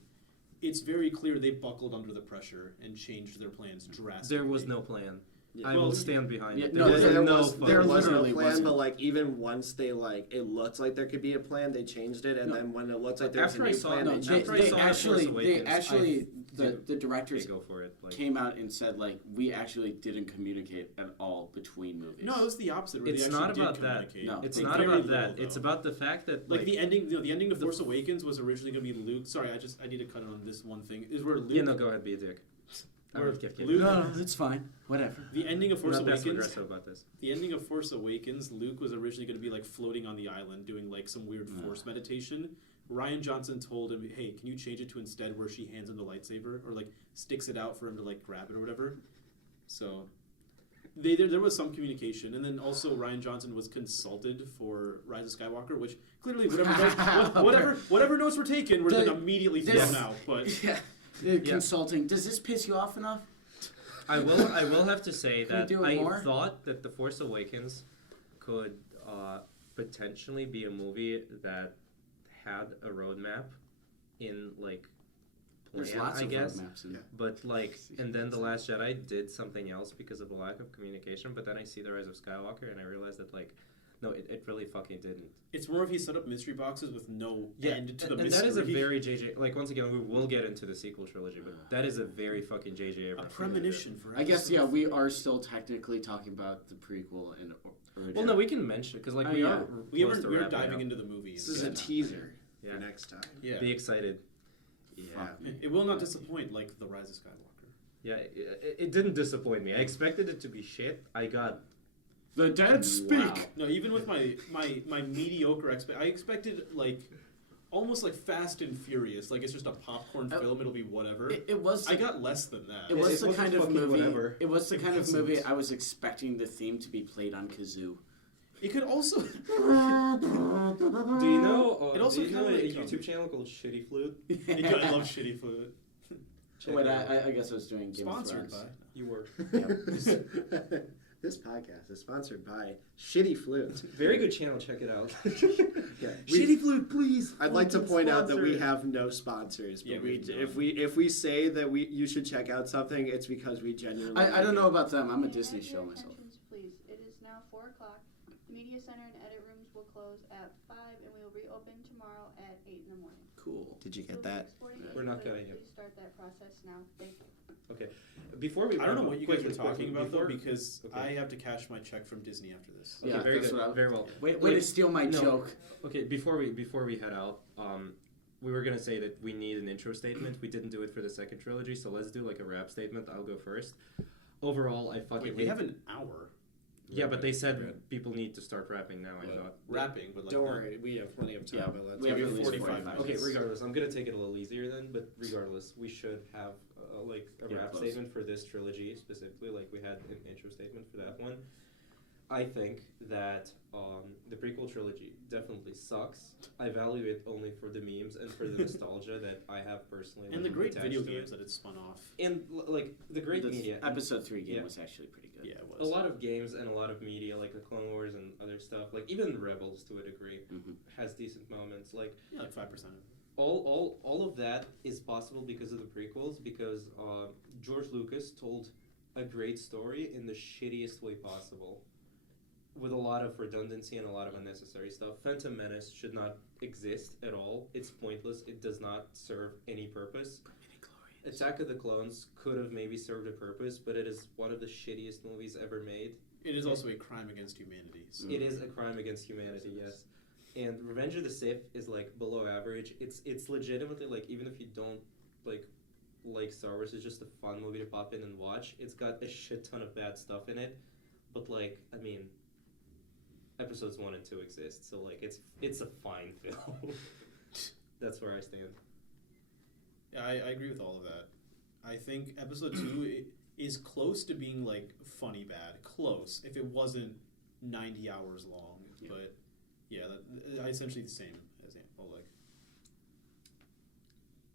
it's very clear they buckled under the pressure and changed their plans drastically. There was no plan. Yeah. I Well, will stand behind yeah, it. no, was there no was fucking there was no literally plan, wasn't. but like even once they like it looked like there could be a plan, they changed it, and No. then when it looked like there was a After I new saw- plan, no, they they- changed after I it. saw actually, Force they Awakens, actually, the Okay, directors go for it. Like, came out and said like we actually didn't communicate at all between movies. No, it was the opposite. Where It's they not actually about did that. communicate. No. it's Like, not very about little, that. It's though. about the fact that Like the ending. The ending of Force Awakens was originally going to be Luke. Sorry, I need to cut on this one thing. Is where Luke. Yeah, no, go ahead, be a dick. Where Luke, no, it's fine. Whatever. The ending of I'm Force not passive Awakens. aggressive about this. The ending of Force Awakens, Luke was originally going to be like floating on the island doing like some weird Force meditation. Ryan Johnson told him, "Hey, can you change it to instead where she hands him the lightsaber or like sticks it out for him to like grab it or whatever?" So there was some communication, and then also Ryan Johnson was consulted for Rise of Skywalker, which clearly whatever notes were taken were then immediately thrown out. But Yeah. Consulting. Does this piss you off enough? I will have to say Can we that do it I more? thought that The Force Awakens could potentially be a movie that had a roadmap in like There's plan, lots I of guess. roadmaps in But like, and then The Last Jedi did something else because of the lack of communication. But then I see The Rise of Skywalker and I realized that like, no, it really fucking didn't. it's more of he set up mystery boxes with no end to the and mystery. that is a very JJ. Like once again, we will get into the sequel trilogy, but that is a very fucking JJ a Abrams. premonition for. I guess, episode yeah, we are still technically talking about the prequel and original. Well, no, we can mention it because like Oh, we yeah. are. We close to we're wrapping diving up. into the movies. This is a teaser Yeah. for next time. Yeah. Be excited. Yeah. It will not disappoint like The Rise of Skywalker. Yeah, it didn't disappoint me. I expected it to be shit. I got the dead speak. No, even with my mediocre I expected like almost like Fast and Furious. Like it's just a popcorn film. It'll be whatever. It was. I got less than that. It was It the wasn't kind of fucking movie. whatever. It was the kind of wasn't. movie I was expecting the theme to be played on kazoo. It could also. Do you know? It also do you know kinda a like- YouTube channel called Shitty Flute? I love shitty food. Check Wait, it out. I guess I was doing Game Sponsored of Thrones. by. You were This podcast is sponsored by Shitty Flute. very good channel. Check it out. Yeah, Shitty Flute, please. I'd like to Fucking point out that we sponsor. have no sponsors, but Yeah, we have if we say that you should check out something, it's because we genuinely. I don't know about them. I'm a Disney show myself. 4 o'clock. The media center and edit rooms will close at 5, and we will reopen tomorrow at 8 in the morning. Cool. Did you It will get that? take 40 days, We're not but getting it. Please start that process now. Thank you. Okay. Before we I don't know what you guys were quickly, talking about though, before- because Okay. I have to cash my check from Disney after this. Okay, Yeah, very that's good. what I- Very well. Way Like, to steal my no. joke. Okay, before we head out, we were gonna say that we need an intro statement. We didn't do it for the second trilogy, so let's do like a wrap statement. I'll go first. Overall, I fucking Wait, we hate- have an hour Yeah, but they said people need to start rapping now. I thought. rapping, but like Don't not- worry, we have plenty of time. Yeah, but let's we have go. at least 45 45 Okay, minutes. regardless, I'm gonna take it a little easier then. But regardless, we should have like a Yeah, rap close. statement for this trilogy specifically, like we had an intro statement for that one. I think that the prequel trilogy definitely sucks. I value it only for the memes and for the nostalgia that I have personally. and the like, great attached video to games it. that it's spun off. And like the great The media. Episode 3 game Yeah. was actually pretty good. Yeah, it A was. lot of games and a lot of media, like the Clone Wars and other stuff, like even Rebels to a degree, Mhm. has decent moments. Like Yeah, like 5% of it. all of that is possible because of the prequels. Because George Lucas told a great story in the shittiest way possible, with a lot of redundancy and a lot of unnecessary stuff. Phantom Menace should not exist at all. It's pointless. It does not serve any purpose. Attack of the Clones could have maybe served a purpose, but it is one of the shittiest movies ever made. It is also a crime against humanity. So. It is a crime against humanity, yes. And Revenge of the Sith is like below average. It's legitimately like, even if you don't like Star Wars, it's just a fun movie to pop in and watch. It's got a shit ton of bad stuff in it, but like, I mean, episodes 1 and 2 exist, so like it's a fine film. That's where I stand. Yeah, I agree with all of that. I think episode 2 is close to being like funny bad. Close. If it wasn't 90 hours long. Yeah. But yeah, essentially the same as Oleg.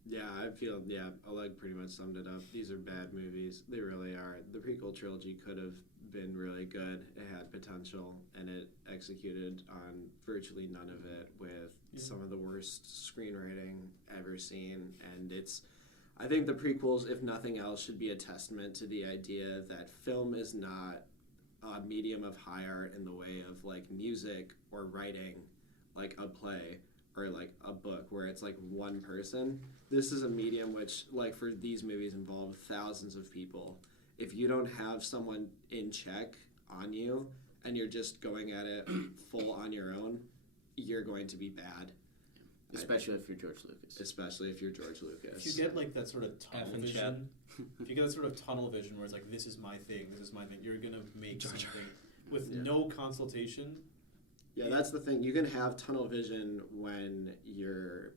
Yeah, I feel, Oleg pretty much summed it up. These are bad movies. They really are. The prequel trilogy could have been really good. It had potential, and it executed on virtually none of it with some of the worst screenwriting ever seen. And I think the prequels, if nothing else, should be a testament to the idea that film is not a medium of high art in the way of like music or writing, like a play or like a book where it's like one person. This is a medium which, like, for these movies, involve thousands of people. If you don't have someone in check on you and you're just going at it full on your own, you're going to be bad. Especially if you're George Lucas. Especially if you're George Lucas. If you get like that sort of tunnel and vision, if you get that sort of tunnel vision where it's like, this is my thing, you're gonna make something with no consultation. Yeah, that's the thing. You can have tunnel vision when you're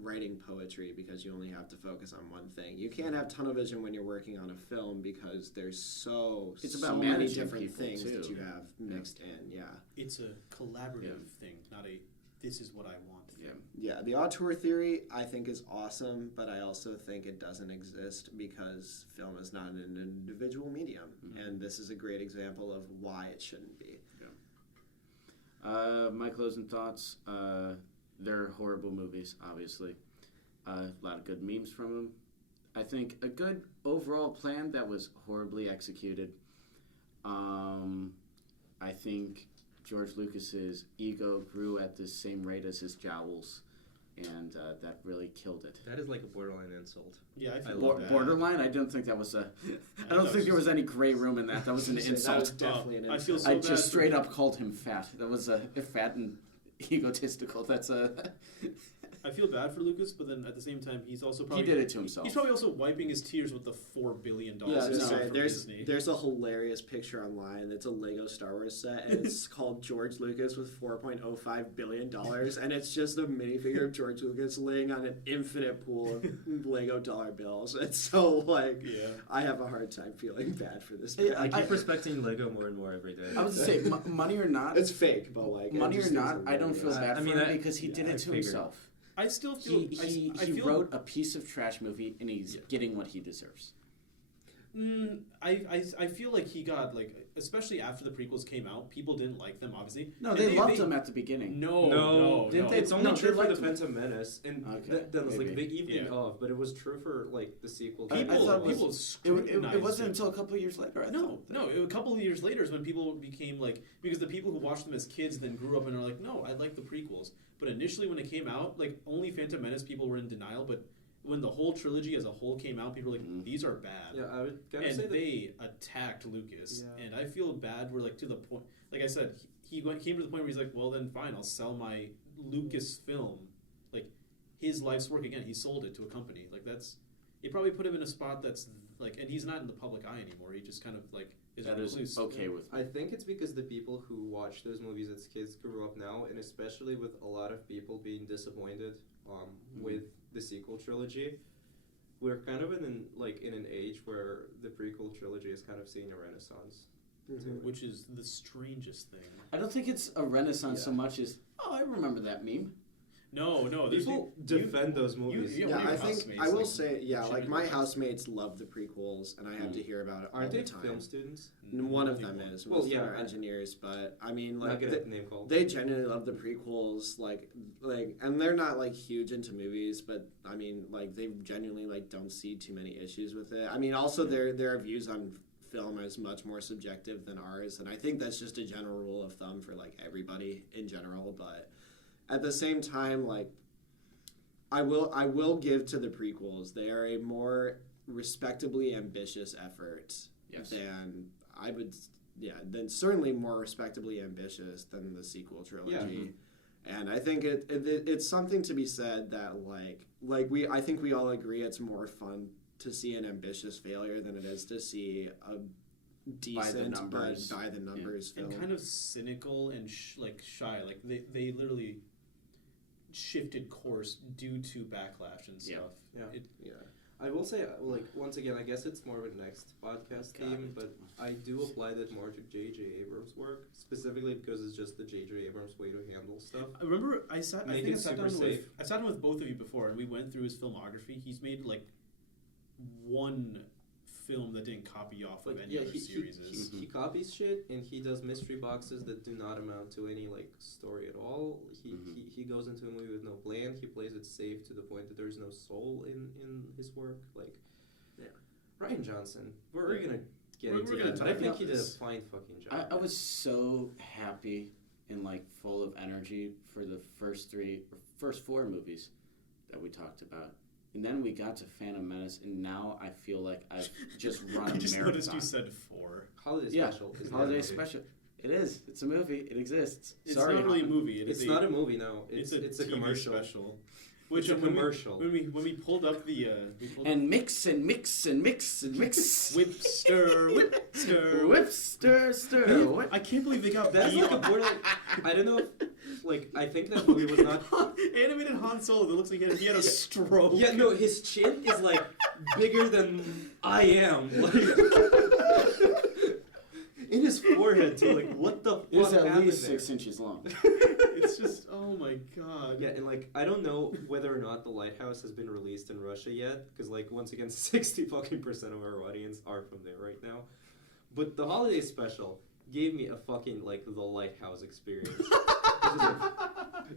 writing poetry because you only have to focus on one thing. You can't have tunnel vision when you're working on a film because there's so about many managing different people, things too. that you have mixed in. Yeah. It's a collaborative thing, not a this is what I want thing. Yeah, the auteur theory I think is awesome, but I also think it doesn't exist because film is not an individual medium, and this is a great example of why it shouldn't be. My closing thoughts, they're horrible movies, obviously. A lot of good memes from them. I think a good overall plan that was horribly executed. I think George Lucas's ego grew at the same rate as his jowls, and that really killed it. That is like a borderline insult. Yeah, I feel love bad. Borderline? I don't think that was I don't think there was any gray room in that. That was an That was insult. definitely an I insult. feel so I bad just for straight him. up called him fat. That was fat and egotistical. That's I feel bad for Lucas, but then at the same time, he's also probably he did it to himself. He's probably also wiping his tears with the $4 billion. Yeah, I was he gonna got say, from there's Disney. there's a hilarious picture online. It's a Lego Star Wars set, and it's called George Lucas with $4.05 billion, and it's just a minifigure of George Lucas laying on an infinite pool of Lego dollar bills. It's so like, Yeah. I have a hard time feeling bad for this. Yeah, man. I keep respecting Lego more and more every day. I was to say, money or not, It's fake, but like money it or just not, is I don't feel hilarious. bad I for mean, him I- because he did yeah, it I to figured. himself. I still feel. He I feel wrote a piece of trash movie and he's getting what he deserves. I feel like he got like, especially after the prequels came out, people didn't like them. Obviously, No, And they loved him at the beginning. No. Didn't they? It's only No, true they for the liked him. Phantom Menace, and Okay, that was like maybe. the evening Yeah. of, but it was true for like the sequel. I thought People it scrutinized wasn't him. until a couple of years later. I thought. A couple of years later is when people became like, because the people who watched them as kids then grew up and are like, no, I like the prequels. But initially when it came out, like only Phantom Menace people were in denial, but when the whole trilogy as a whole came out, people were like, these are bad. Yeah, I would kind of And say that. they attacked Lucas. Yeah. And I feel bad, we're like to the point, like I said, he came to the point where he's like, well then fine, I'll sell my Lucasfilm, like his life's work again, he sold it to a company. Like it probably put him in a spot that's like, and he's not in the public eye anymore, he just kind of like is That is recluse. okay with me. I think it's because the people who watch those movies as kids grew up now, and especially with a lot of people being disappointed with the sequel trilogy, we're kind of in an age where the prequel trilogy is kind of seeing a renaissance. Which is the strangest thing. I don't think it's a renaissance so Yeah. much as, oh, I remember that meme. No, there's People defend those movies. one Yeah, of your I think housemates, I will like, say, yeah, like genuinely my likes- housemates love the prequels, and I have to hear about it all Aren't the they time. film students? One of them is. Well, Most yeah, of them are engineers, but I mean, Not like good at the name call. they genuinely love the prequels, like, and they're not like huge into movies, but I mean, like they genuinely like don't see too many issues with it. I mean, also their views on film is much more subjective than ours, and I think that's just a general rule of thumb for like everybody in general. But at the same time, like I will give to the prequels. They are a more respectably ambitious effort Yes. than I would, than certainly more respectably ambitious than the sequel trilogy. And I think it's something to be said that I think we all agree it's more fun to see an ambitious failure than it is to see a decent numbers. but by the numbers film. and kind of cynical and shy. Like they literally shifted course due to backlash and stuff. Yeah. I will say, like, once again, I guess it's more of a next podcast theme, but I do apply that more to J.J. Abrams' work, specifically because it's just the J.J. Abrams way to handle stuff. I remember I sat Make down it super with safe. both of you before, and we went through his filmography. He's made like one film that didn't copy off of Like, any yeah, other he series. he copies shit, and he does mystery boxes that do not amount to any, like, story at all. He goes into a movie with no plan. He plays it safe to the point that there's no soul in his work. Like, Ryan Johnson, we're gonna get We're into gonna that, but talk I think about he did a this. fine fucking job. I was so happy and like full of energy for the first four movies that we talked about. And then we got to Phantom Menace, and now I feel like I've just run a I just marathon. noticed you said 4. Holiday Yeah, special. Is Holiday not a movie. Special. It is. It's a movie. It exists. It's Sorry, not really a Hon. movie. It's not a movie, no. It's a TV commercial. special. It's a commercial. When we pulled up the And mix and mix and mix and mix. whip stir. Whip, stir, stir. Whip. I can't believe they got That's beat like a up. borderline. I don't know. Like, I think that movie was not. Animated Han Solo that looks like he had a stroke. Yeah, no, his chin is like bigger than I am. Like, in his forehead too. Like, what the fuck It's at happened least there? 6 inches long. It's just, oh my god. Yeah, and like, I don't know whether or not The Lighthouse has been released in Russia yet, because like, once again, 60% of our audience are from there right now. But the holiday special gave me a fucking like The Lighthouse experience.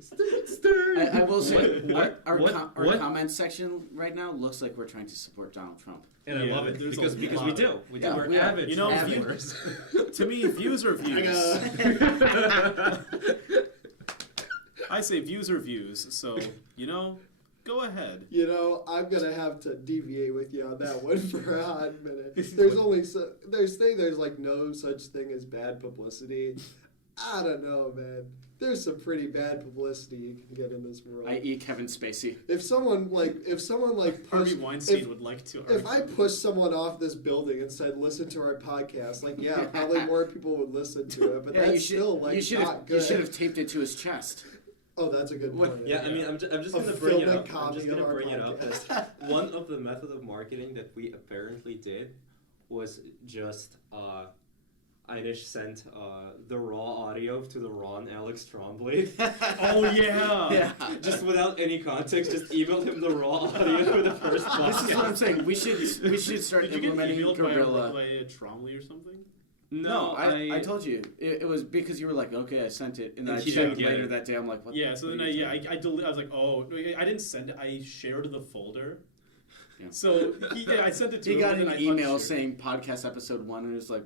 I will say, our What? comment section right now looks like we're trying to support Donald Trump. And I Yeah, love it there's because a we lot. do. We do. Yeah, We're we are. avid. You know, Trump if you- viewers. To me, views are views. I say views are views. So go ahead. You know, I'm gonna have to deviate with you on that one for a hot minute. There's like no such thing as bad publicity. I don't know, man. There's some pretty bad publicity you can get in this world. I.e. Kevin Spacey. If someone Harvey pushed, Weinstein would like to. if I pushed someone off this building and said, "Listen to our podcast," like, yeah, probably more people would listen to it. But Yeah, that's still like not good. You should have taped it to his chest. Oh, that's a good What- point. Yeah, I mean, I'm just A gonna bring it filmic up. I'm copy just of gonna our bring it up as podcast. one of the method of marketing that we apparently did was just Ainesh sent the raw audio to the Ron Alex Trombley. Oh yeah. Yeah. Just without any context, just emailed him the raw audio for the first podcast. This is what I'm saying. We should start Did you get implementing emailed Gorilla. by a Trombley or something? No, I told you it was because you were like, okay, I sent it, and then I He checked didn't get later it. that day. I'm like, what? Yeah. So what then are you I talking I was like, oh, no, I didn't send it. I shared the folder. Yeah. So I sent it to He him. got and then an I email unshared. saying podcast episode 1, and it was like,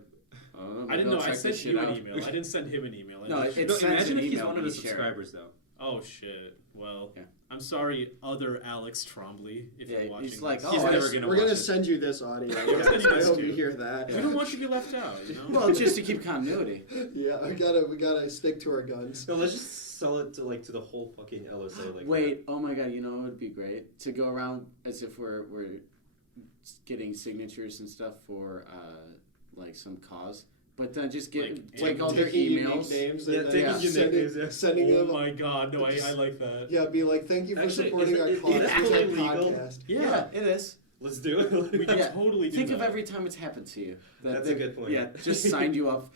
oh, I didn't know. I check sent this shit you out. an email. I didn't send him an email. No, I it just- No, sends imagine an if he's email one of when the you share it. subscribers, though. Oh shit. Well, Yeah. I'm sorry, other Alex Trombley, if Yeah, you're watching. he's like, this. oh, He's I never s- gonna We're watch gonna it. send you this audio. We're sending you I this hope too. you hear that. We don't want you to get left out. You know. Well, just to keep continuity. Yeah, we gotta stick to our guns. No, let's just sell it to the whole fucking LSA. Like Wait, oh my god, you know what would be great? To go around as if we're getting signatures and stuff for like some cause, but then just get Like, all their Taking unique emails. names Yeah, and taking then unique names, yeah. sending Oh them. my god, no, I like that. Yeah, be like, thank you for Actually, supporting is our it- cause. is it It's fully a legal? podcast. Yeah, it is. Let's do it. We can Yeah. totally do Think that. of every time it's happened to you. That's a good point. Yeah, just signed you up.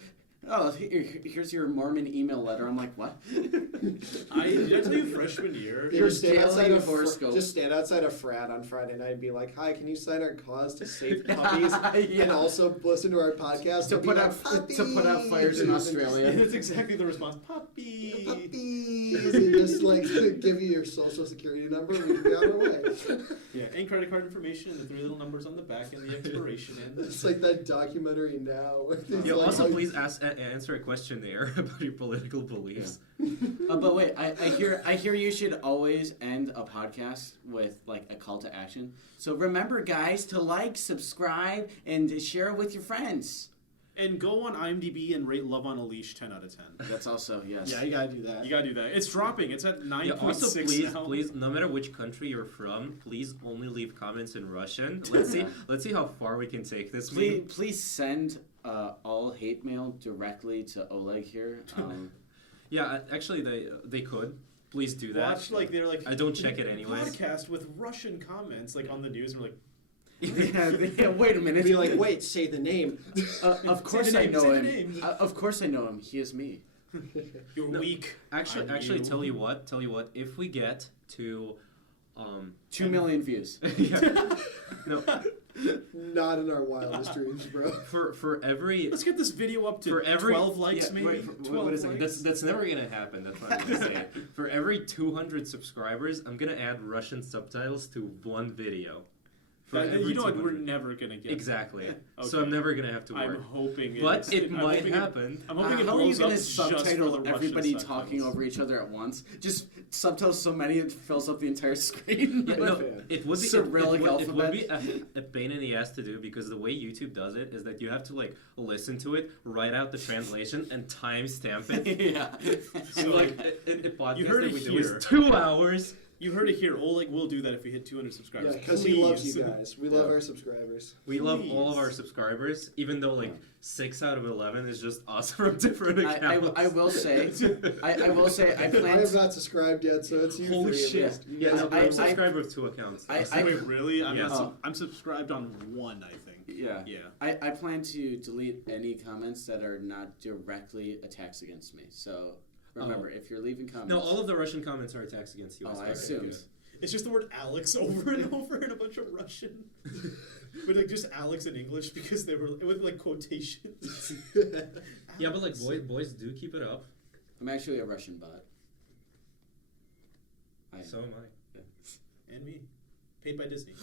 Oh, here's your Mormon email letter. I'm like, what? Did I tell you freshman year? You Your just stand daily outside of horoscope. just stand outside a frat on Friday night and be like, "Hi, can you sign our cause to save puppies Yeah. and also listen to our podcast To and be put like, out fires in "Puppies!" Australia. That's exactly the response. Puppy. Puppies, and just like give you your social security number, and we can be on our way. Yeah, and credit card information and the 3 little numbers on the back and the expiration end. It's like that documentary now. It's Yeah, like, also, oh, please answer a questionnaire about your political beliefs. But wait, I hear you should always end a podcast with like a call to action. So remember, guys, to like, subscribe, and share it with your friends. And go on IMDb and rate Love on a Leash 10 out of 10. That's also yes. Yeah, you gotta do that. You gotta do that. It's dropping. It's at 9.6 Yeah, also, please, now. please, no matter which country you're from, please only leave comments in Russian. Let's see how far we can take this. Please send all hate mail directly to Oleg here. Yeah, actually, they could. Please do that. Watch like they're like I don't check it anyways. podcast with Russian comments like on the news and we're like yeah, wait a minute. Be like, wait, say the name. Of course Say I the know name, say the him. name. Of course I know him. He is me. you're No, weak. Actually, I'm tell you what. If we get to, 2 million views. yeah, no, Not in our wildest dreams, bro. for every Let's get this video up to For every- 12 likes yeah, maybe. wait, 12 what is it? likes. That's never gonna happen. That's what I'm gonna say. For every 200 subscribers, I'm gonna add Russian subtitles to one video. For every you know what? We're 200. never gonna get Exactly. So Okay. I'm never gonna have to I'm work. hoping But it I'm might hoping happen. I'm hoping it How are you blows going up to just for the subtitle Russian everybody subtitles. talking over each other at once? Just subtitles so many it fills up the entire screen. Yeah, no, fan. it would be Cyrillic it would alphabet. be a pain in the ass to do because the way YouTube does it is that you have to like listen to it, write out the translation, and timestamp it. yeah. So like a podcast You heard that it we do here. is 2 hours. You heard it here. Oleg will do that if we hit 200 subscribers. Yeah, because he loves Please. you guys. We love our subscribers. We love all of Please. our subscribers, even though like 6 out of 11 is just us from different accounts. I will say, I will say, I I plan. have not subscribed yet, so it's you Holy three at shit! least. You Yeah, guys no, have I'm been- subscribed with 2 accounts. Wait, really? I'm, Yeah. not I'm subscribed on 1, I think. Yeah. Yeah. I plan to delete any comments that are not directly attacks against me. So remember, if you're leaving comments, No, all of the Russian comments are attacks against you. Oh, I swear. assumed. It's just the word Alex over and over in a bunch of Russian. But like just Alex in English because they were with like quotations. Yeah, but like boys do keep it up. I'm actually a Russian bot. So am I. And me. Paid by Disney.